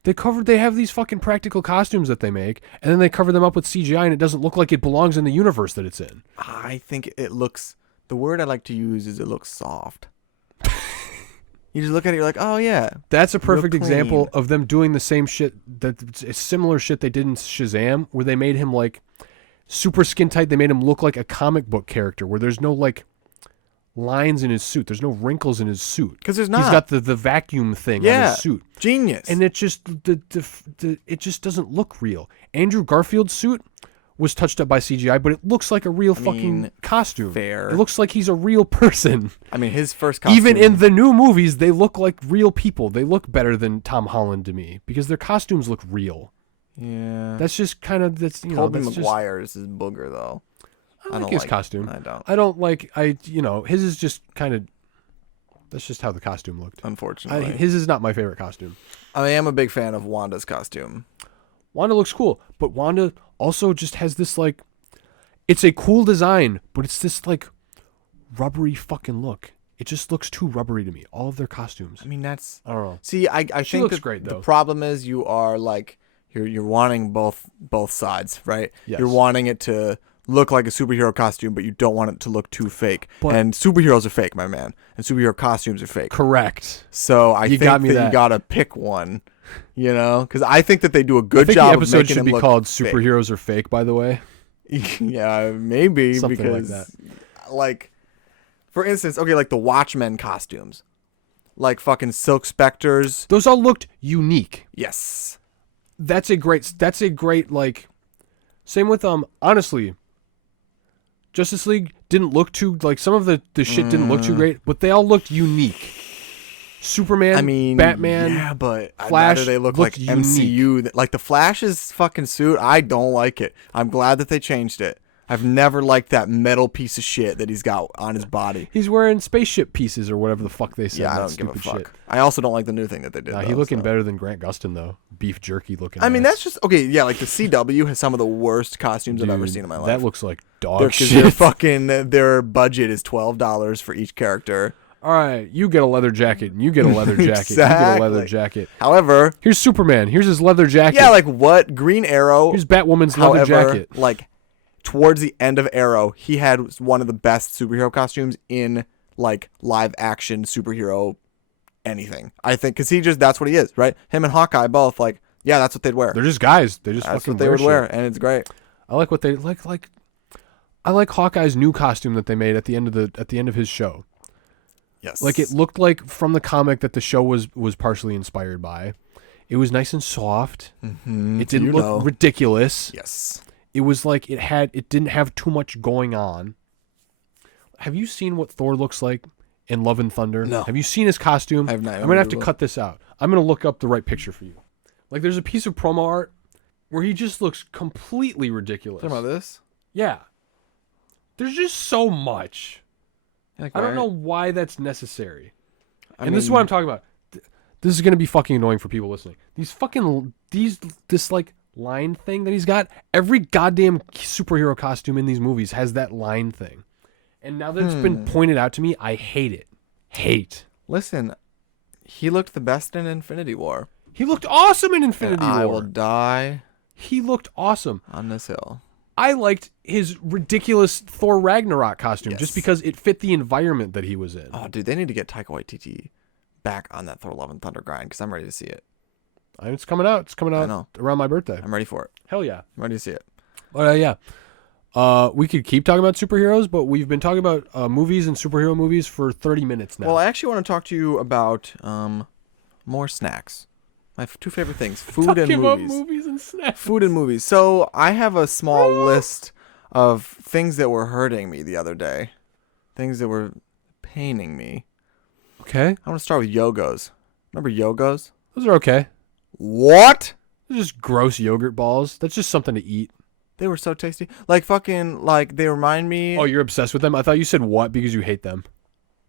They have these fucking practical costumes that they make, and then they cover them up with CGI, and it doesn't look like it belongs in the universe that it's in. I think it looks... The word I like to use is it looks soft. You just look at it, you're like, oh, yeah. That's a perfect clean. example of them doing the same shit, similar shit they did in Shazam, where they made him, like, super skin tight. They made him look like a comic book character, where there's no, like, lines in his suit. There's no wrinkles in his suit. Because there's not. He's got the vacuum thing on his suit. Genius. And it just it just doesn't look real. Andrew Garfield's suit was touched up by CGI, but it looks like a real fucking costume. Fair. It looks like he's a real person. I mean, his first costume... Even in the new movies, they look like real people. They look better than Tom Holland to me because their costumes look real. Yeah. That's just kind of Tobey Maguire's his booger, though. I like his costume. I don't. His is just kind of... That's just how the costume looked. Unfortunately. His is not my favorite costume. I am a big fan of Wanda's costume. Wanda looks cool, but Wanda also just has this, like... It's a cool design, but it's this, like, rubbery fucking look. It just looks too rubbery to me. All of their costumes. I mean, that's... I don't know. See, I think looks that great, though. the problem is you're you're wanting both sides, right? Yes. You're wanting it to look like a superhero costume, but you don't want it to look too fake. But- and superheroes are fake, my man. And superhero costumes are fake. Correct. So I think got me that that. you gotta pick one, because I think that they do a I good think job the of episode making should them be look called fake. "Superheroes Are Fake." By the way, Yeah, maybe Something like because that. like for instance, okay, like the Watchmen costumes. Like fucking Silk Spectres. those all looked unique. Yes. That's a great like. Same with honestly. Justice League didn't look too like some of the shit didn't look too great, but they all looked unique. Superman, I mean, Batman, yeah, but I'd Flash rather they look looked like MCU. Like the Flash's fucking suit, I don't like it. I'm glad that they changed it. I've never liked that metal piece of shit that he's got on his body. He's wearing spaceship pieces or whatever the fuck they said. Yeah, I that don't give a stupid fuck. shit. I also don't like the new thing that they did. Nah, though, he looking so. better than Grant Gustin though. Beef jerky looking. I mean, ass. that's just okay. Yeah, like the CW has some of the worst costumes I've ever Dude, seen in my life. That looks like dog Their shit. fucking their budget is $12 for each character. All right, you get a leather jacket, and you get a leather jacket, you get a leather Exactly. jacket. However, Here's Superman. Here's his leather jacket. yeah, like what Green Arrow. Here's Batwoman's leather However, jacket. like towards the end of Arrow, he had one of the best superhero costumes in like live action superhero anything. I think because that's what he is, right? Him and Hawkeye both like, yeah, that's what they'd wear. They're just guys. They just That's fucking what they would shit. wear, and it's great. I like what they like. I like Hawkeye's new costume that they made at the end of his show. Yes, Like it looked like from the comic that the show was partially inspired by. It was nice and soft. Mm-hmm. It didn't look ridiculous. Yes. It was like it didn't have too much going on. Have you seen what Thor looks like in Love and Thunder? No. Have you seen his costume? I have not. I'm gonna have to cut this out. I'm gonna look up the right picture for you. Like there's a piece of promo art where he just looks completely ridiculous. Talking about this. Yeah. There's just so much. Like, I don't right? know why that's necessary. I And this is mean, what I'm talking about. This is gonna be fucking annoying for people listening. This like line thing that he's got. Every goddamn superhero costume in these movies has that line thing. And now that it's been pointed out to me, I hate it. Hate. Listen, he looked the best in Infinity War. He looked awesome in Infinity And I War. will die He looked awesome. on this hill. I liked his ridiculous Thor Ragnarok costume just Yes. because it fit the environment that he was in. Oh, dude, they need to get Taika Waititi back on that Thor Love and Thunder grind because I'm ready to see it. It's coming out. It's coming I out know. around my birthday. I'm ready for it. Hell yeah. I'm ready to see it. But yeah. We could keep talking about superheroes, but we've been talking about movies and superhero movies for 30 minutes now. Well, I actually want to talk to you about more snacks. My two favorite things: food and talking about movies. movies and snacks. Food and movies. So I have a small list of things that were hurting me the other day, things that were paining me. Okay. I want to start with Yogos. Remember Yogos? Those are okay. What? They're just gross yogurt balls. That's just something to eat. They were so tasty. Like fucking, like they remind me. Oh, you're obsessed with them? I thought you said what because you hate them.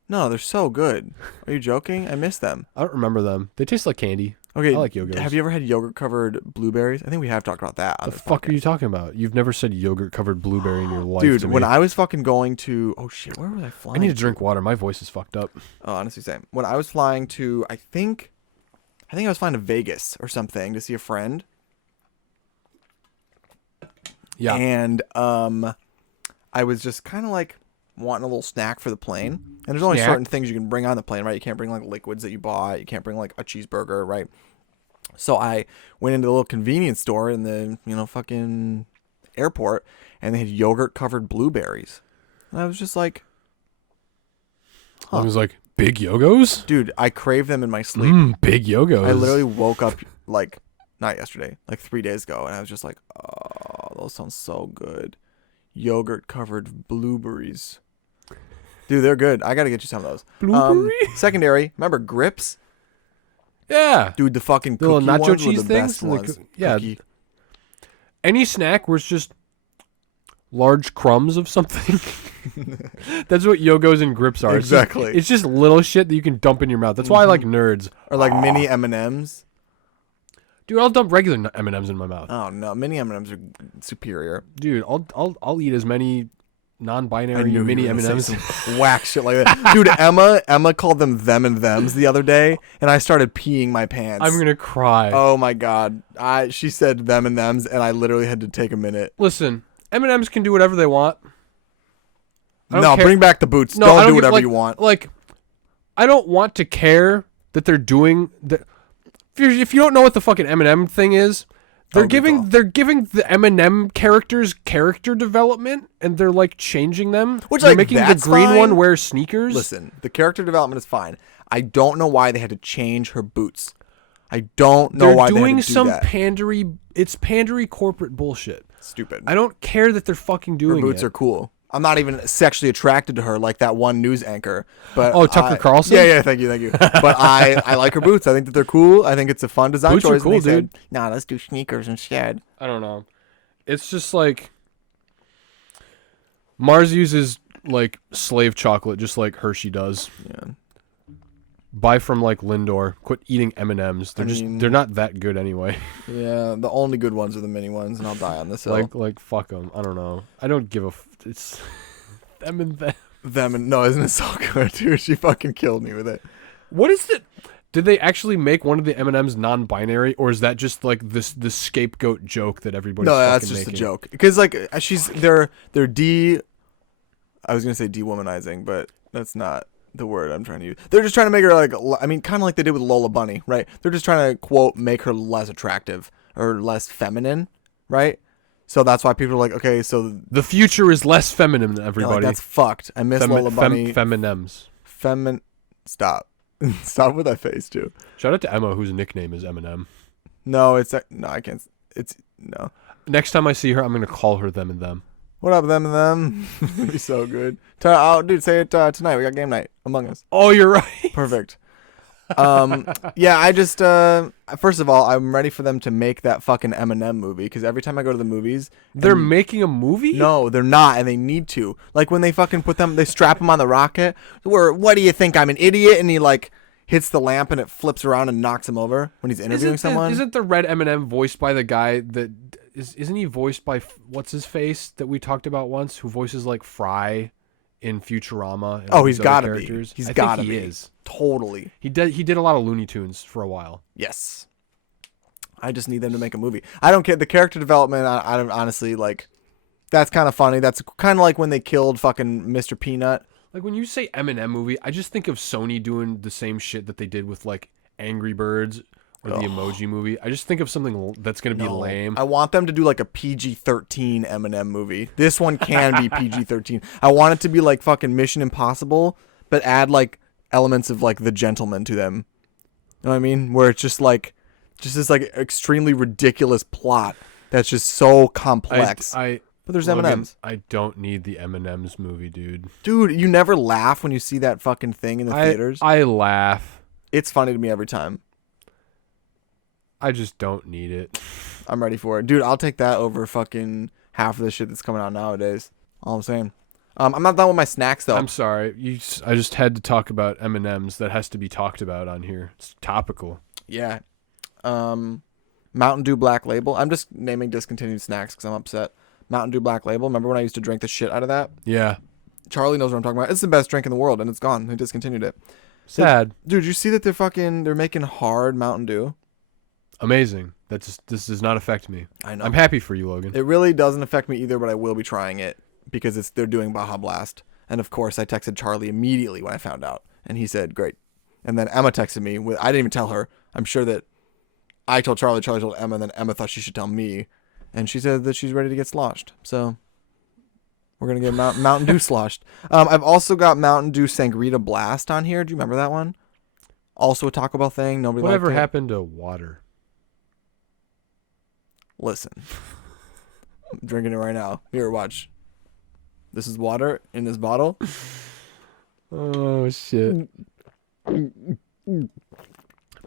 No, they're so good. Are you joking? I miss them. I don't remember them. They taste like candy. Okay. I like Yogos. Have you ever had yogurt covered blueberries? I think we have talked about that. On The this fuck are you podcast. talking about? You've never said yogurt covered blueberry in your life. Dude, to when me. I was fucking going to, oh shit, where was I I flying? need to drink water. My voice is fucked up. Oh, honestly, same. When I was flying to, I think I was flying to Vegas or something to see a friend. Yeah. And I was just kind of like wanting a little snack for the plane. And there's only Snack? certain things you can bring on the plane, right? You can't bring like liquids that you bought. You can't bring like a cheeseburger, right? So I went into the little convenience store in the, fucking airport, and they had yogurt covered blueberries. And I was just like, I was like, big yogos? dude, I crave them in my sleep. Big yogos. I literally woke up like not yesterday, like 3 days ago, and I was just like, oh, those sound so good. Yogurt covered blueberries. Dude, they're good. I gotta get you some of those. Blueberry? Secondary, remember Grips? Yeah. Dude, the fucking The little cookie nacho ones were cheese the things? best And the ones. yeah. Cookie. Any snack where it's just large crumbs of something. That's what yogos and grips are. Exactly. It's just little shit that you can dump in your mouth. That's why I like nerds. Or like mini M&Ms. Dude, I'll dump regular M&Ms in my mouth. Oh no, mini M&Ms are superior. Dude, I'll eat as many non-binary knew mini you were gonna M&Ms. say some whack shit like that. Dude, Emma called them and thems the other day, and I started peeing my pants. I'm gonna cry. Oh my god. She said them and thems, and I literally had to take a minute. Listen, M&Ms can do whatever they want. I don't No, care. bring back the boots. No, I don't do give, whatever like, you want. Like, I don't want to care that they're doing the. If you don't know what the fucking M&M thing is, they're giving the M&M characters character development, and they're like changing them. Which, they're like, making the that's green fine. one wear sneakers. Listen, the character development is fine. I don't know why they had to change her boots. I don't know they're why doing they had to do some that. pandery. It's pandery corporate bullshit. Stupid. I don't care that they're fucking doing Her boots it. are cool. I'm not even sexually attracted to her like that one news anchor. But Tucker Carlson? Yeah, thank you. But I like her boots. I think that they're cool. I think it's a fun design Boots are choice. cool, and they dude. said, nah, let's do sneakers instead. I don't know. It's just like Mars uses like slave chocolate, just like Hershey does. Yeah. Buy from like Lindor. Quit eating M&Ms. They're not that good anyway. Yeah, the only good ones are the mini ones, and I'll die on this hill. like fuck them. I don't know. I don't give a. It's them and them. Them and no, isn't it so good, dude? She fucking killed me with it. What is the? Did they actually make one of the M&Ms non-binary, or is that just like the scapegoat joke that everybody's No, fucking that's just making? a joke. Because like they're I was gonna say dewomanizing, but that's not the word I'm trying to use. They're just trying to make her like, I mean, kind of like they did with Lola Bunny, right? They're just trying to quote make her less attractive or less feminine, right? So that's why people are like, okay, so The future is less feminine than like, everybody. that's fucked. I miss Lola Bunny. Feminems. Stop. Stop with that face too. Shout out to Emma, whose nickname is Eminem. No, no, I can't. It's no. Next time I see her, I'm gonna call her them and them. What up, them and them? It'd be so good. Dude, say it tonight. We got game night Among Us. Oh, you're right. Perfect. Yeah, I just first of all, I'm ready for them to make that fucking Eminem movie because every time I go to the movies, They're making a movie? no, they're not, and they need to. Like when they fucking they strap him on the rocket. Where what do you think? I'm an idiot, and he like hits the lamp and it flips around and knocks him over when he's interviewing someone. Isn't the red Eminem voiced by the guy that isn't he voiced by what's his face that we talked about once, who voices like Fry in Futurama? And Oh, he's got to be. characters? He's I got to think be. He is. Totally. He did a lot of Looney Tunes for a while. Yes. I just need them to make a movie. I don't care. The character development, I don't honestly like. That's kind of funny. That's kind of like when they killed fucking Mr. Peanut. Like when you say Eminem movie, I just think of Sony doing the same shit that they did with like Angry Birds or the Emoji movie. I just think of something that's gonna be lame. I want them to do like a PG-13 Eminem movie. This one can be PG-13. I want it to be like fucking Mission Impossible, but add like elements of like The Gentleman to them. You know what I mean? Where it's just this like extremely ridiculous plot that's just so complex. But there's Logan, M&Ms. I don't need the M&M's movie, dude. Dude, you never laugh when you see that fucking thing in the theaters? I laugh. It's funny to me every time. I just don't need it. I'm ready for it. Dude, I'll take that over fucking half of the shit that's coming out nowadays. All I'm saying. I'm not done with my snacks, though. I'm sorry. I just had to talk about M&M's. That has to be talked about on here. It's topical. Yeah. Mountain Dew Black Label. I'm just naming discontinued snacks because I'm upset. Mountain Dew Black Label. Remember when I used to drink the shit out of that? Yeah. Charlie knows what I'm talking about. It's the best drink in the world, and it's gone. They discontinued it. Sad. Dude, you see that they're making hard Mountain Dew? Amazing. This does not affect me. I know. I'm happy for you, Logan. It really doesn't affect me either, but I will be trying it because they're doing Baja Blast. And of course, I texted Charlie immediately when I found out, and he said, "Great." And then Emma texted me. I didn't even tell her. I'm sure that I told Charlie told Emma, and then Emma thought she should tell me, and she said that she's ready to get sloshed. So we're gonna get Mountain Dew sloshed. I've also got Mountain Dew Sangrita Blast on here. Do you remember that one? Also a Taco Bell thing. Nobody liked it. Whatever happened to water? Listen, I'm drinking it right now. Here, watch. This is water in this bottle. Oh shit!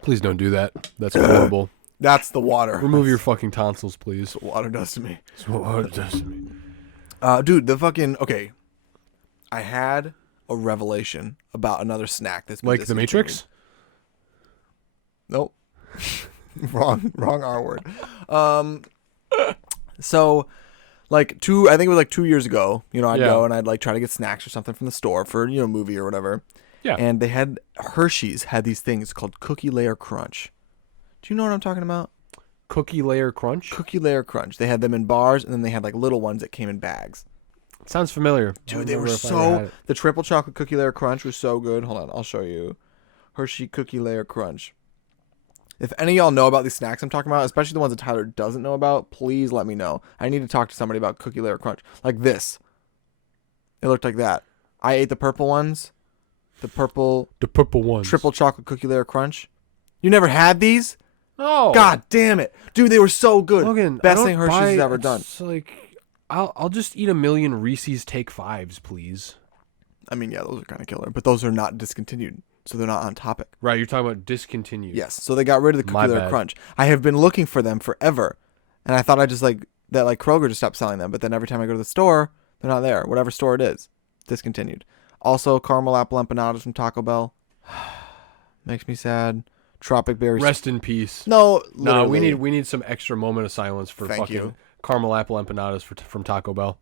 Please don't do that. That's horrible. That's the water. Remove your fucking tonsils, please. That's what water does to me. That's what water does to me. Dude, okay. I had a revelation about another snack that's been Like the Matrix? Nope. wrong R word. So I think it was like 2 years ago. I'd Yeah. go and I'd like try to get snacks or something from the store for a movie or whatever. Yeah. And they had Hershey's had these things called Cookie Layer Crunch. Do you know what I'm talking about? Cookie Layer Crunch? Cookie Layer Crunch. They had them in bars, and then they had like little ones that came in bags. Sounds familiar. Dude, they were the triple chocolate Cookie Layer Crunch was so good. Hold on, I'll show you. Hershey Cookie Layer Crunch. If any of y'all know about these snacks I'm talking about, especially the ones that Tyler doesn't know about, please let me know. I need to talk to somebody about Cookie Layer Crunch. Like this. It looked like that. I ate the purple ones. The purple ones. triple chocolate Cookie Layer Crunch. You never had these? No. God damn it. Dude, they were so good. Logan, Best thing Hershey's has ever done. It's like, I'll just eat a million Reese's Take 5s, please. I mean, yeah, those are kind of killer, but those are not discontinued, so they're not on topic. Right, you're talking about discontinued. Yes, so they got rid of the My Cookie Layer bad. Crunch. I have been looking for them forever, and I thought Kroger just stopped selling them, but then every time I go to the store, they're not there. Whatever store it is, discontinued. Also, caramel apple empanadas from Taco Bell. Makes me sad. Tropic berry. Rest in peace. No, No, literally. we need some extra moment of silence for Thank fucking you. caramel apple empanadas from Taco Bell.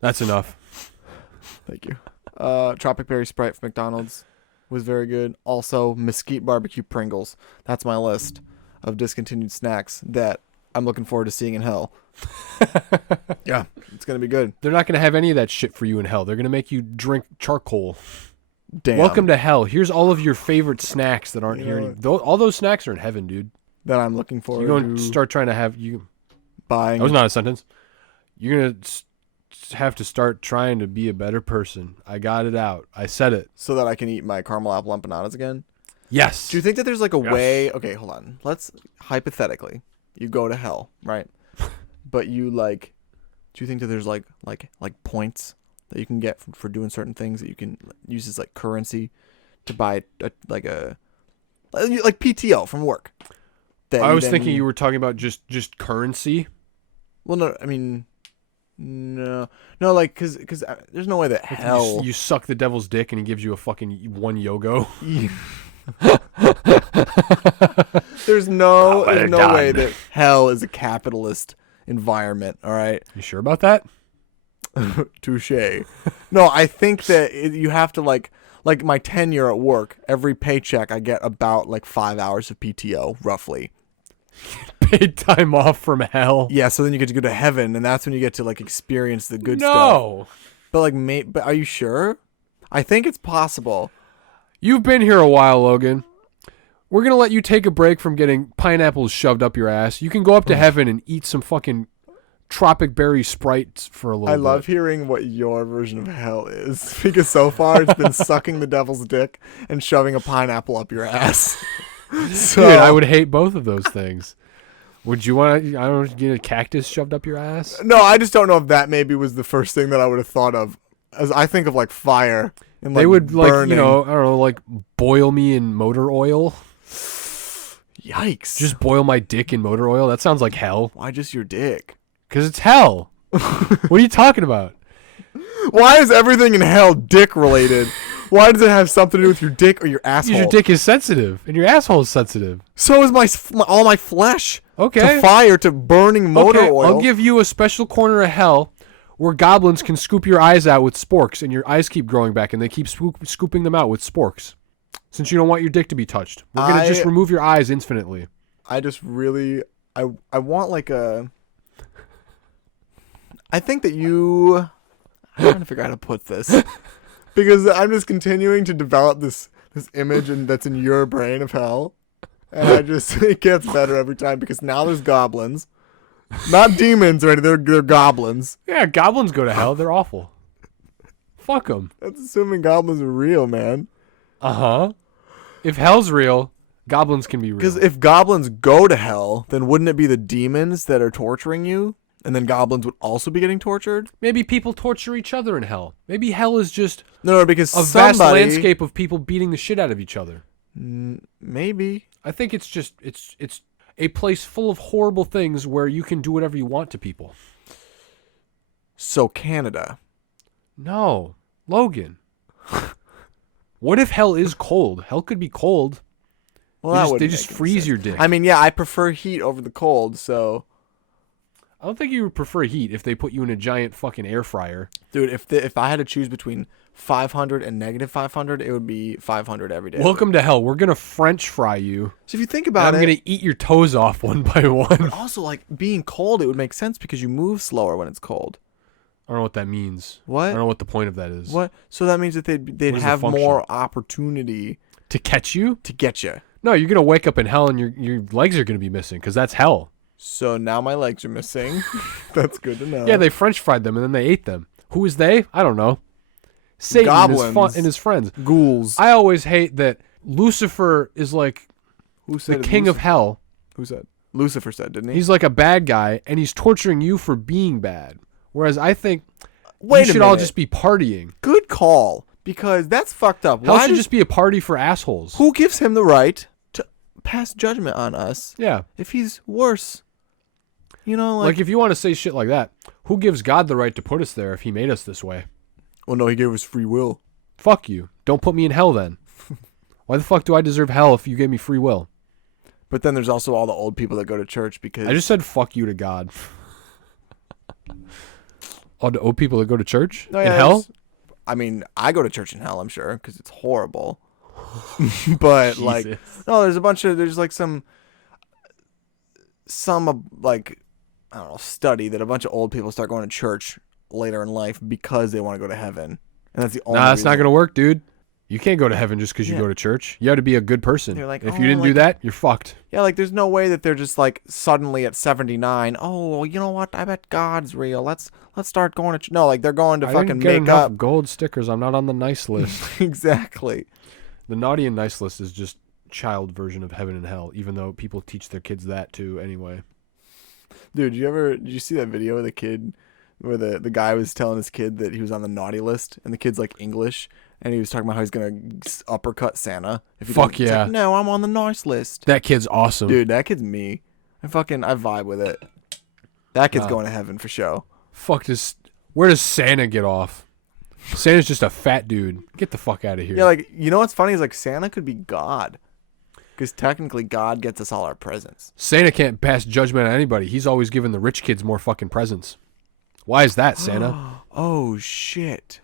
That's enough. Thank you. Tropic berry Sprite from McDonald's was very good. Also, mesquite barbecue Pringles. That's my list of discontinued snacks that I'm looking forward to seeing in hell. Yeah, it's gonna be good. They're not going to have any of that shit for you in hell. They're going to make you drink charcoal. Damn. Welcome to hell. Here's all of your favorite snacks that aren't You here. know Any- all those snacks are in heaven, dude. that I'm looking forward You're going to to start trying to have you. buying. That was not a sentence. You're going to have to start trying to be a better person. I got it out. I said it. So that I can eat my caramel apple empanadas again. Yes. Do you think that there's like a Yes. way? Okay, hold on. Let's hypothetically, you go to hell, right? But you like, do you think that there's like points that you can get for doing certain things that you can use as like currency to buy like PTO from work? I was thinking you were talking about just currency. Well, no, I mean, no, like because there's no way that Like hell. you suck the devil's dick and he gives you a fucking one yogo. There's no Well way done. that hell is a capitalist environment. All right. You sure about that? Touche. No, I think that you have to like my tenure at work, every paycheck I get about like 5 hours of PTO roughly. Paid time off from hell. Yeah, so then you get to go to heaven, and that's when you get to like experience the good stuff. No. But like, but are you sure? I think it's possible. You've been here a while, Logan. We're going to let you take a break from getting pineapples shoved up your ass. You can go up to heaven and eat some fucking tropic berry Sprites for a little I bit. love hearing what your version of hell is because so far it's been sucking the devil's dick and shoving a pineapple up your ass. So, Dude, I would hate both of those things. Would you want to, I don't know, get a cactus shoved up your ass? No, I just don't know if that maybe was the first thing that I would have thought of. As I think of like fire and like They would burning. like, I don't know, like boil me in motor oil. Yikes. Just boil my dick in motor oil. That sounds like hell. Why just your dick? Because it's hell. What are you talking about? Why is everything in hell dick related? Why does it have something to do with your dick or your asshole? Because your dick is sensitive and your asshole is sensitive. So is all my flesh. Okay. To fire, to burning motor Okay, oil. I'll give you a special corner of hell where goblins can scoop your eyes out with sporks and your eyes keep growing back and they keep scooping them out with sporks. Since you don't want your dick to be touched. We're going to just remove your eyes infinitely. I just really... I want like a... I think that you... I'm trying to figure out how to put this. Because I'm just continuing to develop this image that's in your brain of hell. And it gets better every time because now there's goblins. Not demons or anything, they're goblins. Yeah, goblins go to hell. They're awful. Fuck them. That's assuming goblins are real, man. Uh-huh. If hell's real, goblins can be real. Because if goblins go to hell, then wouldn't it be the demons that are torturing you? And then goblins would also be getting tortured? Maybe people torture each other in hell. Maybe hell is just No, because a vast landscape of people beating the shit out of each other. Maybe. I think it's just it's a place full of horrible things where you can do whatever you want to people. So Canada. No, Logan. What if hell is cold? Hell could be cold. Well, they just freeze your dick. I mean, yeah, I prefer heat over the cold, so. I don't think you would prefer heat if they put you in a giant fucking air fryer. Dude, if I had to choose between 500 and negative 500, it would be 500 every day. Welcome to hell. We're going to French fry you. So if you think And about I'm it. going to eat your toes off one by one. But also, like, being cold, it would make sense because you move slower when it's cold. I don't know what that means. What? I don't know what the point of that is. What? So that means that they'd is the have function? more opportunity To catch you? to get you. No, you're going to wake up in hell and your legs are going to be missing because that's hell. So now my legs are missing. That's good to know. Yeah, they French fried them and then they ate them. Who is they? I don't know. Satan Goblins. and his friends. Ghouls. I always hate that Lucifer is like Who said the it? king of hell. Who said? Lucifer said, didn't he? He's like a bad guy and he's torturing you for being bad. Whereas I think Wait you a should minute. all just be partying. Good call. Because that's fucked up. Hell Why should does, just be a party for assholes. who gives him the right to pass judgment on us Yeah. if he's worse? You know, Like if you want to say shit like that, who gives God the right to put us there if he made us this way? well, no, he gave us free will. Fuck you. Don't put me in hell then. Why the fuck do I deserve hell if you gave me free will? But then there's also all the old people that go to church because I just said fuck you to God. All the old people that go to church No, in yeah, hell? I mean, I go to church in hell, I'm sure, because it's horrible. But like, Jesus. no, there's like some like, I don't know, study that a bunch of old people start going to church later in life because they want to go to heaven, and that's the only. Nah, that's not reason. gonna work, dude. You can't go to heaven just because you Yeah. go to church. You have to be a good person. They're like, if oh, you didn't do like- that, you're fucked. Yeah, like there's no way that they're just like suddenly at 79. Oh, you know what? I bet God's real. Let's start going to. No, like they're going to I fucking didn't get make enough up. gold stickers. I'm not on the nice list. Exactly. The naughty and nice list is just child version of heaven and hell, even though people teach their kids that too anyway. Dude, did you see that video of the kid where the guy was telling his kid that he was on the naughty list and the kid's like English and he was talking about how he's going to uppercut Santa. If he Fuck didn't- he's yeah. like, no, I'm on the nice list. That kid's awesome. Dude, that kid's me. I vibe with it. That kid's Wow. going to heaven for sure. Fuck this. Where does Santa get off? Santa's just a fat dude. Get the fuck out of here. Yeah, like, you know what's funny is like Santa could be God. Because technically God gets us all our presents. Santa can't pass judgment on anybody. He's always giving the rich kids more fucking presents. Why is that, Santa? Oh, shit.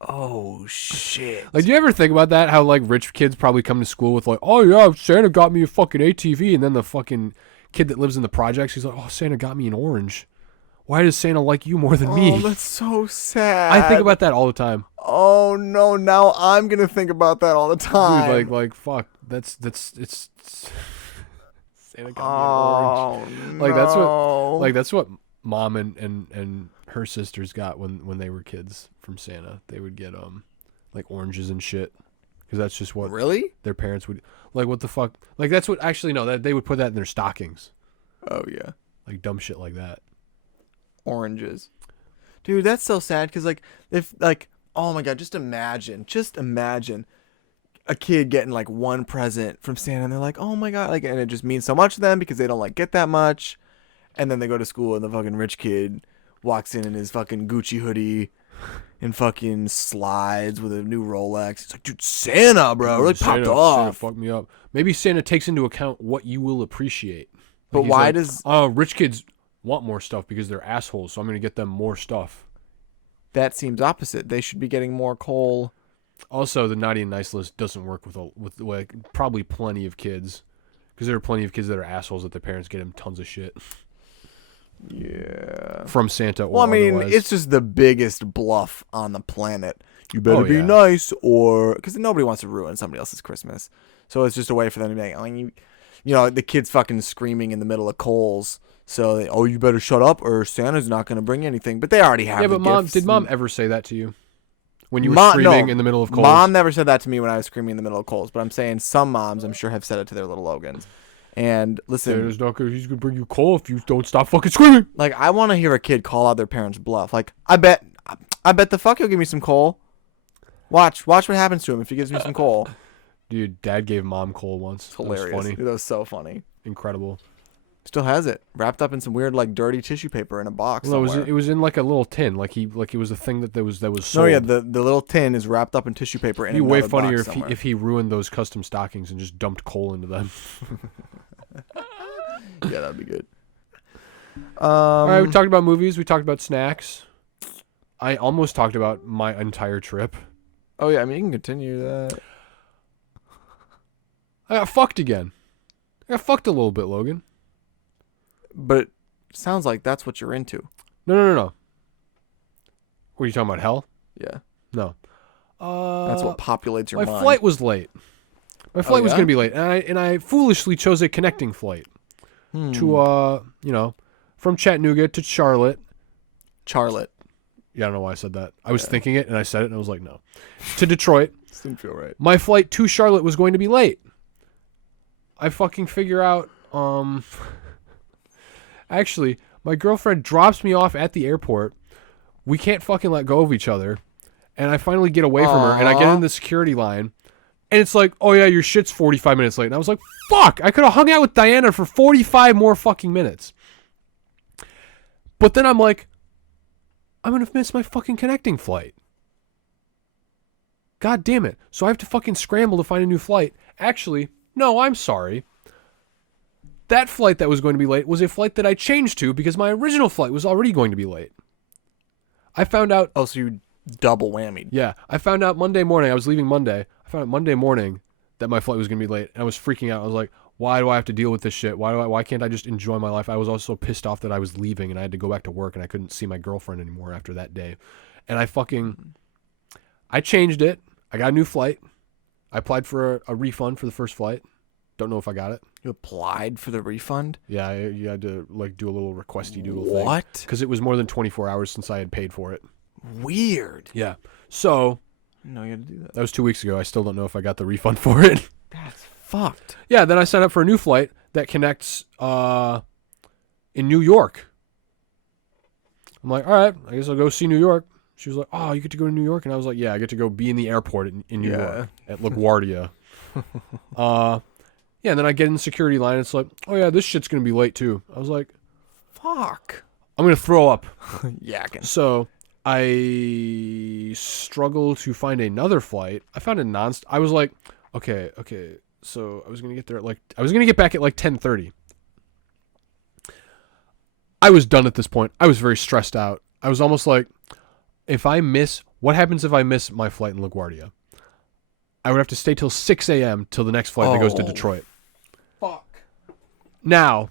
Oh, shit. Like, do you ever think about that? How, like, rich kids probably come to school with, like, oh, yeah, Santa got me a fucking ATV. And then the fucking kid that lives in the projects, he's like, oh, Santa got me an orange. Why does Santa like you more than Oh, me? that's so sad. I think about that all the time. Oh no! Now I'm gonna think about that all the time. Dude, like, fuck. It's Santa got me an orange. Oh Like, that's what mom and her sisters got when they were kids from Santa. They would get like oranges and shit, because that's just what really? their parents would like. What the fuck? Like, that's what actually no, that they would put that in their stockings, Oh yeah, like dumb shit like that. oranges, dude. That's so sad. Cause like if like oh my god, just imagine a kid getting like one present from Santa, and they're like, oh my god, like, and it just means so much to them because they don't like get that much, and then they go to school and the fucking rich kid walks in his fucking Gucci hoodie and fucking slides with a new Rolex. It's like, dude, Santa, bro, really popped Santa off. fucked me up. Maybe Santa takes into account what you will appreciate. But he's why like, does rich kids want more stuff because they're assholes, so I'm gonna get them more stuff. that seems opposite? They should be getting more coal. Also, the naughty and nice list doesn't work with like probably plenty of kids, because there are plenty of kids that are assholes that their parents get them tons of shit Yeah. from Santa. Or Well, I mean, otherwise. it's just the biggest bluff on the planet. You better Oh, be yeah. nice, or because nobody wants to ruin somebody else's Christmas. So it's just a way for them to be like, oh, you know, the kid's fucking screaming in the middle of coals. So they, oh, you better shut up, or Santa's not going to bring you anything. But they already have. yeah. the But mom, gifts. did mom ever say that to you when you were Mom- screaming no. in the middle of coals? Mom never said that to me when I was screaming in the middle of coals. But I'm saying some moms, I'm sure, have said it to their little Logans. And listen, Santa's not gonna. He's gonna bring you coal if you don't stop fucking screaming. like, I want to hear a kid call out their parents' bluff. Like, I bet the fuck he'll give me some coal. Watch what happens to him if he gives me some coal. Dude, Dad gave Mom coal once. It's hilarious. That was funny. Dude, that was so funny. Incredible. Still has it wrapped up in some weird like dirty tissue paper in a box. No, somewhere. it was in like a little tin, like it was a thing that was No, sold. yeah, the little tin is wrapped up in tissue paper. It'd be way funnier if he ruined those custom stockings and just dumped coal into them. Yeah, that'd be good. All right, we talked about movies. We talked about snacks. I almost talked about my entire trip. Oh yeah, I mean you can continue that. I got fucked again. I got fucked a little bit, Logan. But it sounds like that's what you're into. No. What are you talking about? Hell? Yeah. No. That's what populates your mind. My flight was late. My flight was yeah? going to be late, and I foolishly chose a connecting flight to from Chattanooga to Charlotte. Charlotte. Yeah, I don't know why I said that. I was thinking it, and I said it, and I was like, no. To Detroit. This didn't feel right. My flight to Charlotte was going to be late. I fucking figure out, actually, my girlfriend drops me off at the airport. We can't fucking let go of each other. And I finally get away from her, and I get in the security line. And it's like, oh yeah, your shit's 45 minutes late. And I was like, fuck, I could have hung out with Diana for 45 more fucking minutes. But then I'm like, I'm going to miss my fucking connecting flight. God damn it. So I have to fucking scramble to find a new flight. Actually, no, I'm sorry. That flight that was going to be late was a flight that I changed to because my original flight was already going to be late. I found out... Oh, so you double whammied. Yeah. I found out Monday morning. I was leaving Monday. I found out Monday morning that my flight was going to be late. And I was freaking out. I was like, why do I have to deal with this shit? Why can't I just enjoy my life? I was also pissed off that I was leaving and I had to go back to work and I couldn't see my girlfriend anymore after that day. And I changed it. I got a new flight. I applied for a refund for the first flight. Don't know if I got it. You applied for the refund? Yeah, you had to like do a little requesty doodle thing. What? Because it was more than 24 hours since I had paid for it. Weird. Yeah. So No, you had to do that. that was 2 weeks ago. I still don't know if I got the refund for it. That's fucked. Yeah, then I signed up for a new flight that connects in New York. I'm like, all right, I guess I'll go see New York. She was like, oh, you get to go to New York? And I was like, yeah, I get to go be in the airport in New York at LaGuardia. Yeah, and then I get in the security line. And it's like, oh, yeah, this shit's going to be late, too. I was like, Fuck. I'm going to throw up. Yakking. So I struggle to find another flight. I found a non-stop. I was like, okay. So I was going to get there I was going to get back at like 10:30. I was done at this point. I was very stressed out. I was almost like, what happens if I miss my flight in LaGuardia? I would have to stay till 6 a.m. till the next flight that goes to Detroit. Fuck. Now,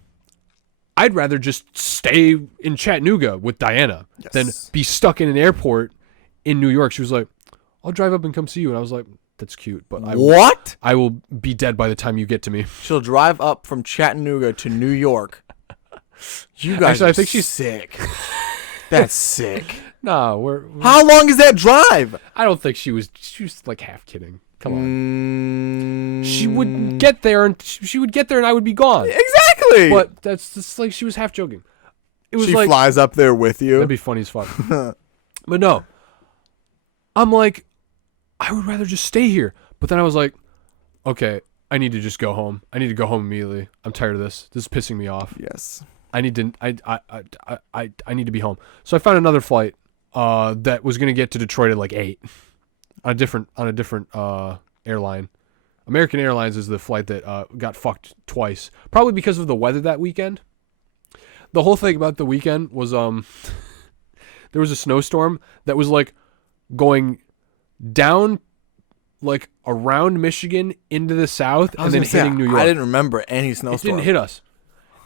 I'd rather just stay in Chattanooga with Diana than be stuck in an airport in New York. She was like, I'll drive up and come see you. And I was like, that's cute, but I will be dead by the time you get to me. She'll drive up from Chattanooga to New York. You guys Actually, I are think she's sick. That's sick. No, How long is that drive? I don't think she was like half kidding. Come on. Mm, She would get there and I would be gone. Exactly. But that's just like she was half joking. It was she like flies up there with you. that'd be funny as fuck. But no. I'm like, I would rather just stay here. But then I was like, okay, I need to just go home. I need to go home immediately. I'm tired of this. This is pissing me off. Yes. I need to be home. So I found another flight that was going to get to Detroit at like 8 on a different airline. American Airlines is the flight that got fucked twice, probably because of the weather that weekend. The whole thing about the weekend was there was a snowstorm that was like going down like around Michigan into the south and then hitting New York. I didn't remember any snowstorm. It didn't hit us.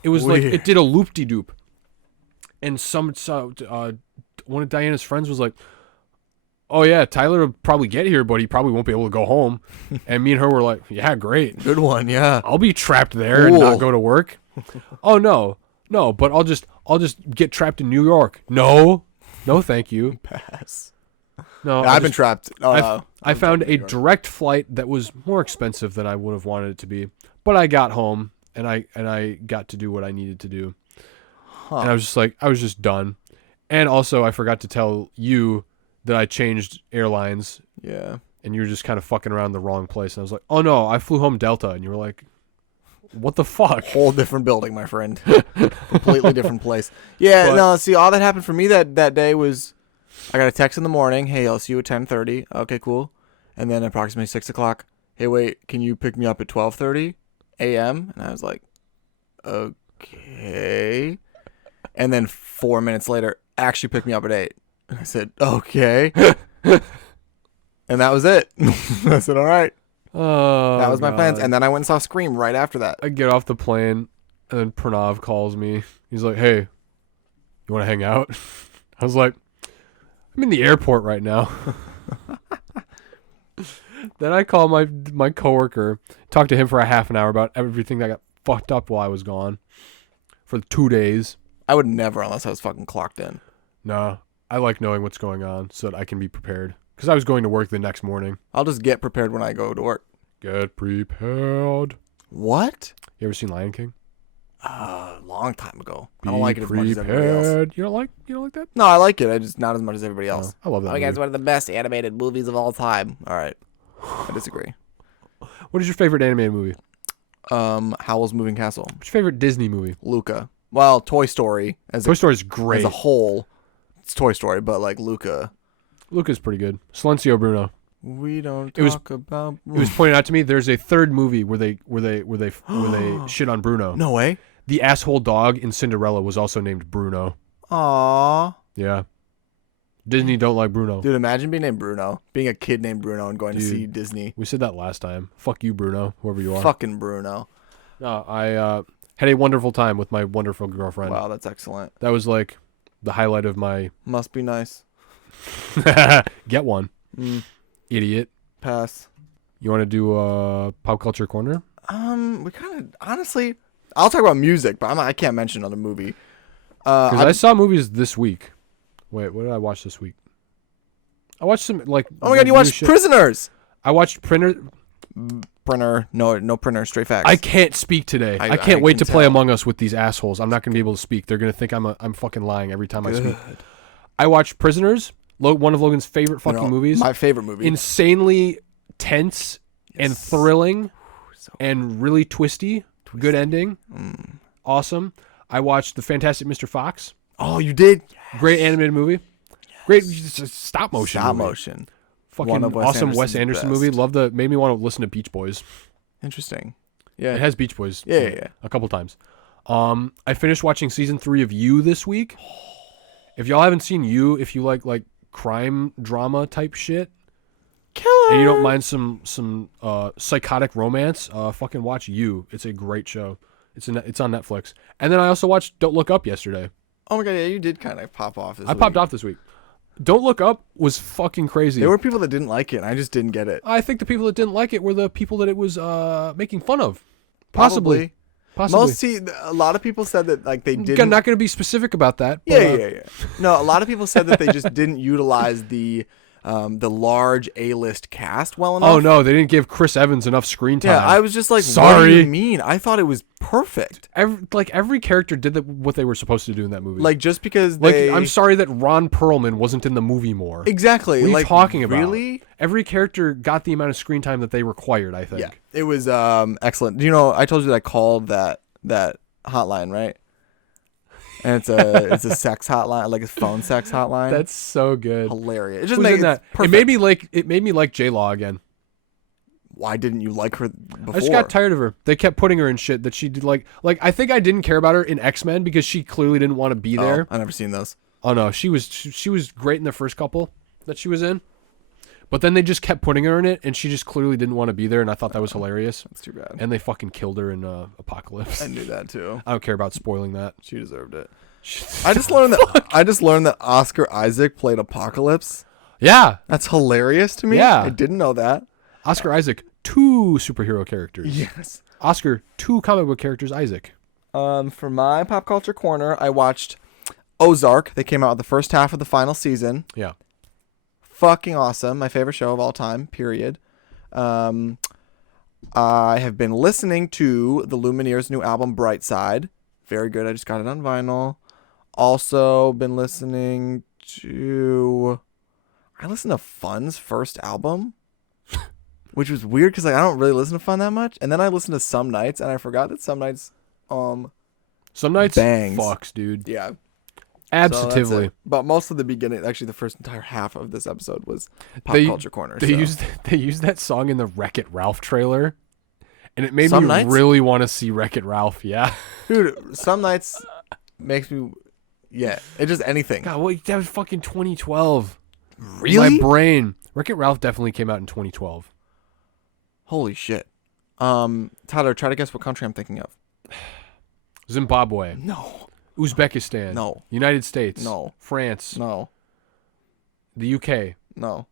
It was Weird. like it did a loop-de-doop. And one of Diana's friends was like, oh yeah, Tyler will probably get here, but he probably won't be able to go home. And me and her were like, yeah, great. Good one, yeah. I'll be trapped there and not go to work. Oh no, but I'll just get trapped in New York. No, thank you. Pass. No, I've been trapped. I found a direct flight that was more expensive than I would have wanted it to be, but I got home and I got to do what I needed to do. And I was just done. And also, I forgot to tell you that I changed airlines. Yeah. And you were just kind of fucking around the wrong place. And I was like, oh no, I flew home Delta. And you were like, What the fuck? Whole different building, my friend. Completely different place. Yeah, But- no, see, all that happened for me that day was I got a text in the morning. Hey, I'll see you at 10:30. Okay, cool. And then approximately 6 o'clock. Hey, wait, can you pick me up at 12:30 a.m.? And I was like, okay. And then 4 minutes later, actually pick me up at 8. And I said, okay. And that was it. I said, all right. Oh, That was my plans. God. And then I went and saw Scream right after that. I get off the plane, and then Pranav calls me. He's like, "Hey, you want to hang out?" I was like, "I'm in the airport right now." Then I call my coworker, talk to him for a half an hour about everything that got fucked up while I was gone for 2 days. I would never unless I was fucking clocked in. No, I like knowing what's going on so that I can be prepared. Because I was going to work the next morning. I'll just get prepared when I go to work. Get prepared. What? You ever seen Lion King? Long time ago. Be I don't like it as much as everybody else. prepared. You don't like that? No, I like it. I just not as much as everybody else. I love that. I think movie. it's one of the best animated movies of all time. All right. I disagree. What is your favorite animated movie? Howl's Moving Castle. What's your favorite Disney movie? Luca. Well, Toy Story Toy Story is great. as a whole. It's Toy Story, but like Luca. Luca's pretty good. Silencio Bruno. We don't It was- talk about. It was pointed out to me. There's a third movie where they shit on Bruno. No way. The asshole dog in Cinderella was also named Bruno. Aww. Yeah. Disney don't like Bruno. Dude, imagine being named Bruno. Being a kid named Bruno and going to Dude. see Disney. We said that last time. Fuck you, Bruno, whoever you are. Fucking Bruno. No, I had a wonderful time with my wonderful girlfriend. Wow, that's excellent. That was like the highlight of my Must be nice. get one. Idiot. Pass. You want to do a pop culture corner? We kind of honestly, I'll talk about music, but I can't mention another movie. Because I saw movies this week. Wait, what did I watch this week? I watched some like. Oh my god, you watched shit. Prisoners. I watched Printer. No Printer, straight facts. I can't speak today. I can't wait to play Among Us with these assholes. I'm not going to be able to speak. They're going to think I'm fucking lying every time I speak. I watched Prisoners, one of Logan's favorite fucking movies. My favorite movie. Insanely tense and thrilling and really twisty. Good ending. Awesome. I watched The Fantastic Mr. Fox. Oh, you did? Great animated movie. Great stop motion. Stop movie. motion. Fucking One of Wes awesome Wes Anderson's Anderson best. movie. Made me want to listen to Beach Boys. Interesting. Yeah. It has Beach Boys. Yeah. A couple times. I finished watching season 3 of You this week. If y'all haven't seen You, if you like crime drama type shit, Killer. and you don't mind some psychotic romance, fucking watch You. It's a great show. It's on Netflix. And then I also watched Don't Look Up yesterday. Oh my god, yeah, you did kind of pop off. I popped off this week. Don't Look Up was fucking crazy. There were people that didn't like it, and I just didn't get it. I think the people that didn't like it were the people that it was making fun of. Possibly. A lot of people said that like they didn't. I'm not going to be specific about that. But, Yeah. No, a lot of people said that they just didn't utilize the large A-list cast well enough. Oh no, they didn't give Chris Evans enough screen time. Yeah, I was just like, Sorry. what do you mean? I thought it was perfect. Every character did what they were supposed to do in that movie. Like just because they, I'm sorry that Ron Perlman wasn't in the movie more. exactly. What are you like, talking about? Really? Every character got the amount of screen time that they required, I think. Yeah, it was excellent. You know, I told you that I called that hotline, right? And it's a sex hotline, like a phone sex hotline. That's so good. hilarious. It just Who's made in that? It perfect. made me like J-Law again. Why didn't you like her before? I just got tired of her. They kept putting her in shit that she did like I think I didn't care about her in X-Men because she clearly didn't want to be there. I've never seen those. Oh no, she was great in the first couple that she was in. But then they just kept putting her in it and she just clearly didn't want to be there and I thought that was hilarious. That's too bad. And they fucking killed her in Apocalypse. I knew that too. I don't care about spoiling that. She deserved it. I just learned that Oscar Isaac played Apocalypse. Yeah. That's hilarious to me. Yeah. I didn't know that. Oscar Isaac, 2 superhero characters. Yes. Oscar, 2 comic book characters, Isaac. For my pop culture corner, I watched Ozark. They came out with the first half of the final season. Yeah. Fucking awesome. My favorite show of all time, period. I have been listening to the Lumineers' new album, Bright Side. Very good. I just got it on vinyl. Also been listening to... I listened to Fun's first album, which was weird because like I don't really listen to Fun that much. And then I listened to Some Nights, and I forgot that Some Nights, Some Nights bangs. fucks, dude. Yeah, Absolutely. So but most of the beginning, actually, the first entire half of this episode was pop culture corner. They used that song in the Wreck-It Ralph trailer, and it made Some me Nights? really want to see Wreck-It Ralph. Yeah, dude. Some Nights makes me, yeah. It's just anything. God, what, that was fucking 2012. Really? My brain. Wreck-It Ralph definitely came out in 2012. Holy shit. Tyler, try to guess what country I'm thinking of. Zimbabwe, No. Uzbekistan, No. United States, No. France, No. the UK. No.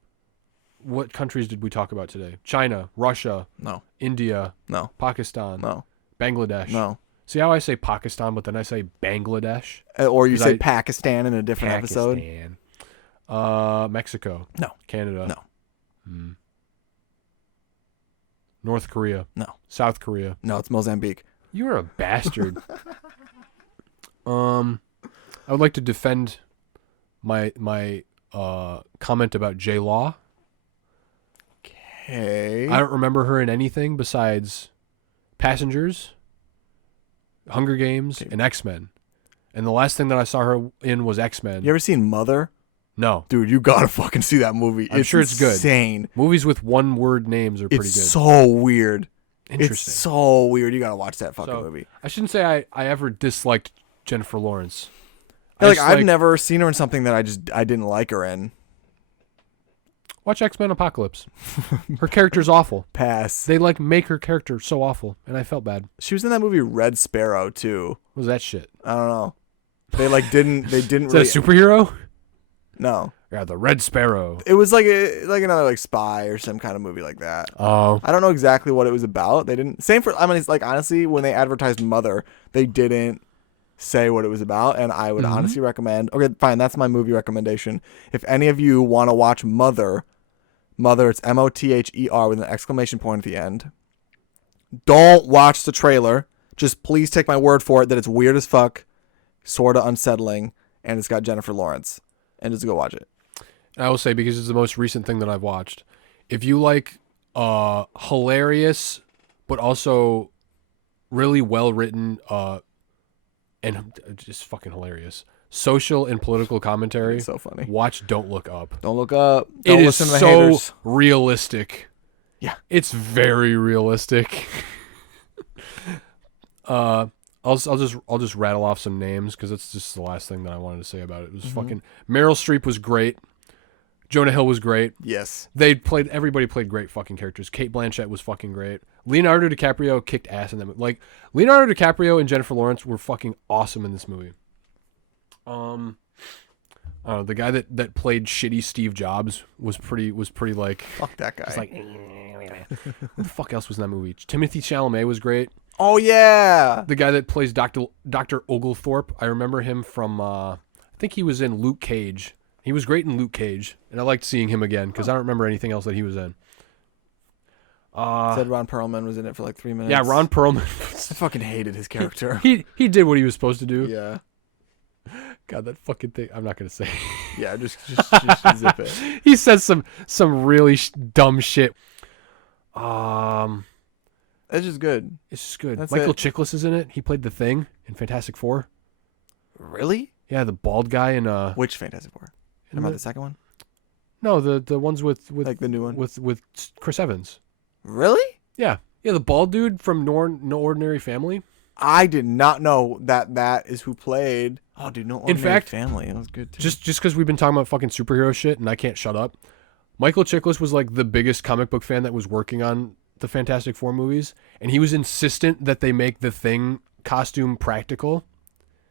What countries did we talk about today? China, Russia, No. India, No. Pakistan, No. Bangladesh. No. See how I say Pakistan, but then I say Bangladesh? Or you 'Cause say I- Pakistan in a different episode. Pakistan. Mexico. No. Canada. No. North Korea. No. South Korea. No, it's Mozambique. You're a bastard. I would like to defend my comment about J Law. Okay. I don't remember her in anything besides Passengers, Hunger Games, and X-Men. And the last thing that I saw her in was X-Men. You ever seen Mother? No. Dude, you gotta fucking see that movie. I'm sure it's good. Insane. Movies with one-word names are pretty It's good. so weird. Interesting. It's so weird. You gotta watch that fucking So, movie. I shouldn't say I ever disliked Jennifer Lawrence. Yeah, like just I've never seen her in something that I didn't like her in. Watch X-Men Apocalypse. Her character's awful. Pass. They make her character so awful, and I felt bad. She was in that movie Red Sparrow too. What was that shit? I don't know. They didn't Is really. that a superhero? No. Yeah, the Red Sparrow. It was like another like spy or some kind of movie like that. Oh. I don't know exactly what it was about. They didn't. Same for. I mean, it's like honestly, when they advertised Mother, they didn't say what it was about, and I would honestly recommend. Okay, fine. That's my movie recommendation. If any of you want to watch Mother, it's Mother with an exclamation point at the end. Don't watch the trailer. Just please take my word for it that it's weird as fuck, sort of unsettling, and it's got Jennifer Lawrence. And just go watch it. I will say, because it's the most recent thing that I've watched, if you like hilarious but also really well written and just fucking hilarious social and political commentary, It's so funny. watch Don't Look Up. Don't look up. Don't It is listen to the so haters. realistic. Yeah. It's very realistic. I'll just rattle off some names because it's just the last thing that I wanted to say about it. It was fucking Meryl Streep was great. Jonah Hill was great. Yes. Everybody played great fucking characters. Kate Blanchett was fucking great. Leonardo DiCaprio kicked ass in that movie. Like, Leonardo DiCaprio and Jennifer Lawrence were fucking awesome in this movie. The guy that played shitty Steve Jobs was pretty like, Fuck that guy. just like who the fuck else was in that movie? Timothy Chalamet was great. Oh yeah. The guy that plays Dr. Oglethorpe, I remember him from I think he was in Luke Cage. He was great in Luke Cage, and I liked seeing him again because I don't remember anything else that he was in. Said Ron Perlman was in it for like 3 minutes. Yeah, Ron Perlman. I fucking hated his character. he did what he was supposed to do. Yeah. God, that fucking thing. I'm not gonna say. Yeah, just zip it. He says some really dumb shit. It's just good. It's just good. That's Michael it. Chiklis is in it. He played the Thing in Fantastic Four. Really? Yeah, the bald guy in Which Fantastic Four? About the second one? No, the ones with Like the new one? with Chris Evans. Really? Yeah, the bald dude from No Ordinary Family. I did not know that is who played. Oh, dude, No Ordinary fact, Family. That was good too. Just because we've been talking about fucking superhero shit and I can't shut up. Michael Chiklis was like the biggest comic book fan that was working on the Fantastic Four movies, and he was insistent that they make the Thing costume practical.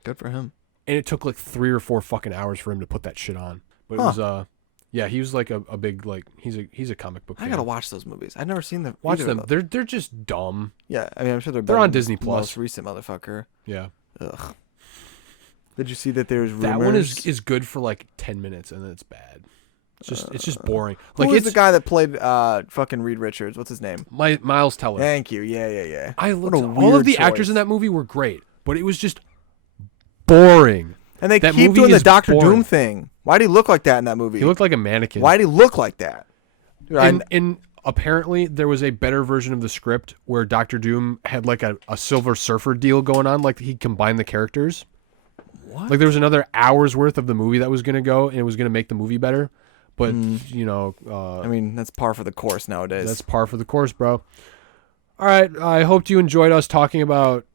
Good for him. And it took like 3 or 4 fucking hours for him to put that shit on. But it was yeah, he was like a big like he's a comic book fan. I gotta watch those movies. I've never seen them. Watch either of them. those. They're just dumb. Yeah, I mean, I'm sure they're They're better on than Disney the Plus. Most recent motherfucker. Yeah. Ugh. Did you see that there's rumors? That one is good for like 10 minutes and then it's bad. It's just boring. Like, Who is it's the guy that played fucking Reed Richards? What's his name? Miles Teller. Thank you. Yeah. I What looked, a all of weird the actors choice. in that movie were great, but it was just boring. And they That keep movie doing the is Doctor boring. Doom thing. Why'd he look like that in that movie? He looked like a mannequin. Why'd he look like that? Dude, in apparently there was a better version of the script where Doctor Doom had like a Silver Surfer deal going on, like he combined the characters. What? Like there was another hour's worth of the movie that was going to go, and it was going to make the movie better. But, you know... I mean, that's par for the course nowadays. That's par for the course, bro. All right, I hope you enjoyed us talking about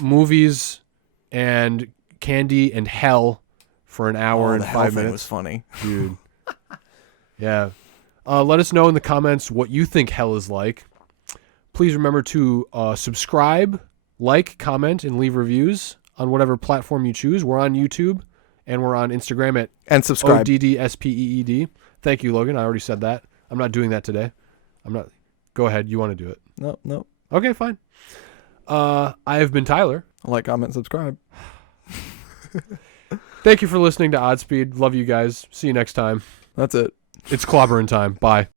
movies and candy and hell for an hour and the hell 5 thing minutes. was funny. Dude. Yeah. Let us know in the comments what you think hell is like. Please remember to subscribe, like, comment, and leave reviews on whatever platform you choose. We're on YouTube, and we're on Instagram at And subscribe. ODDSPEED. Thank you, Logan. I already said that. I'm not doing that today. I'm not. Go ahead. You want to do it. No. Okay, fine. I have been Tyler. Like, comment, subscribe. Thank you for listening to Oddspeed. Love you guys. See you next time. That's it. It's clobbering time. Bye.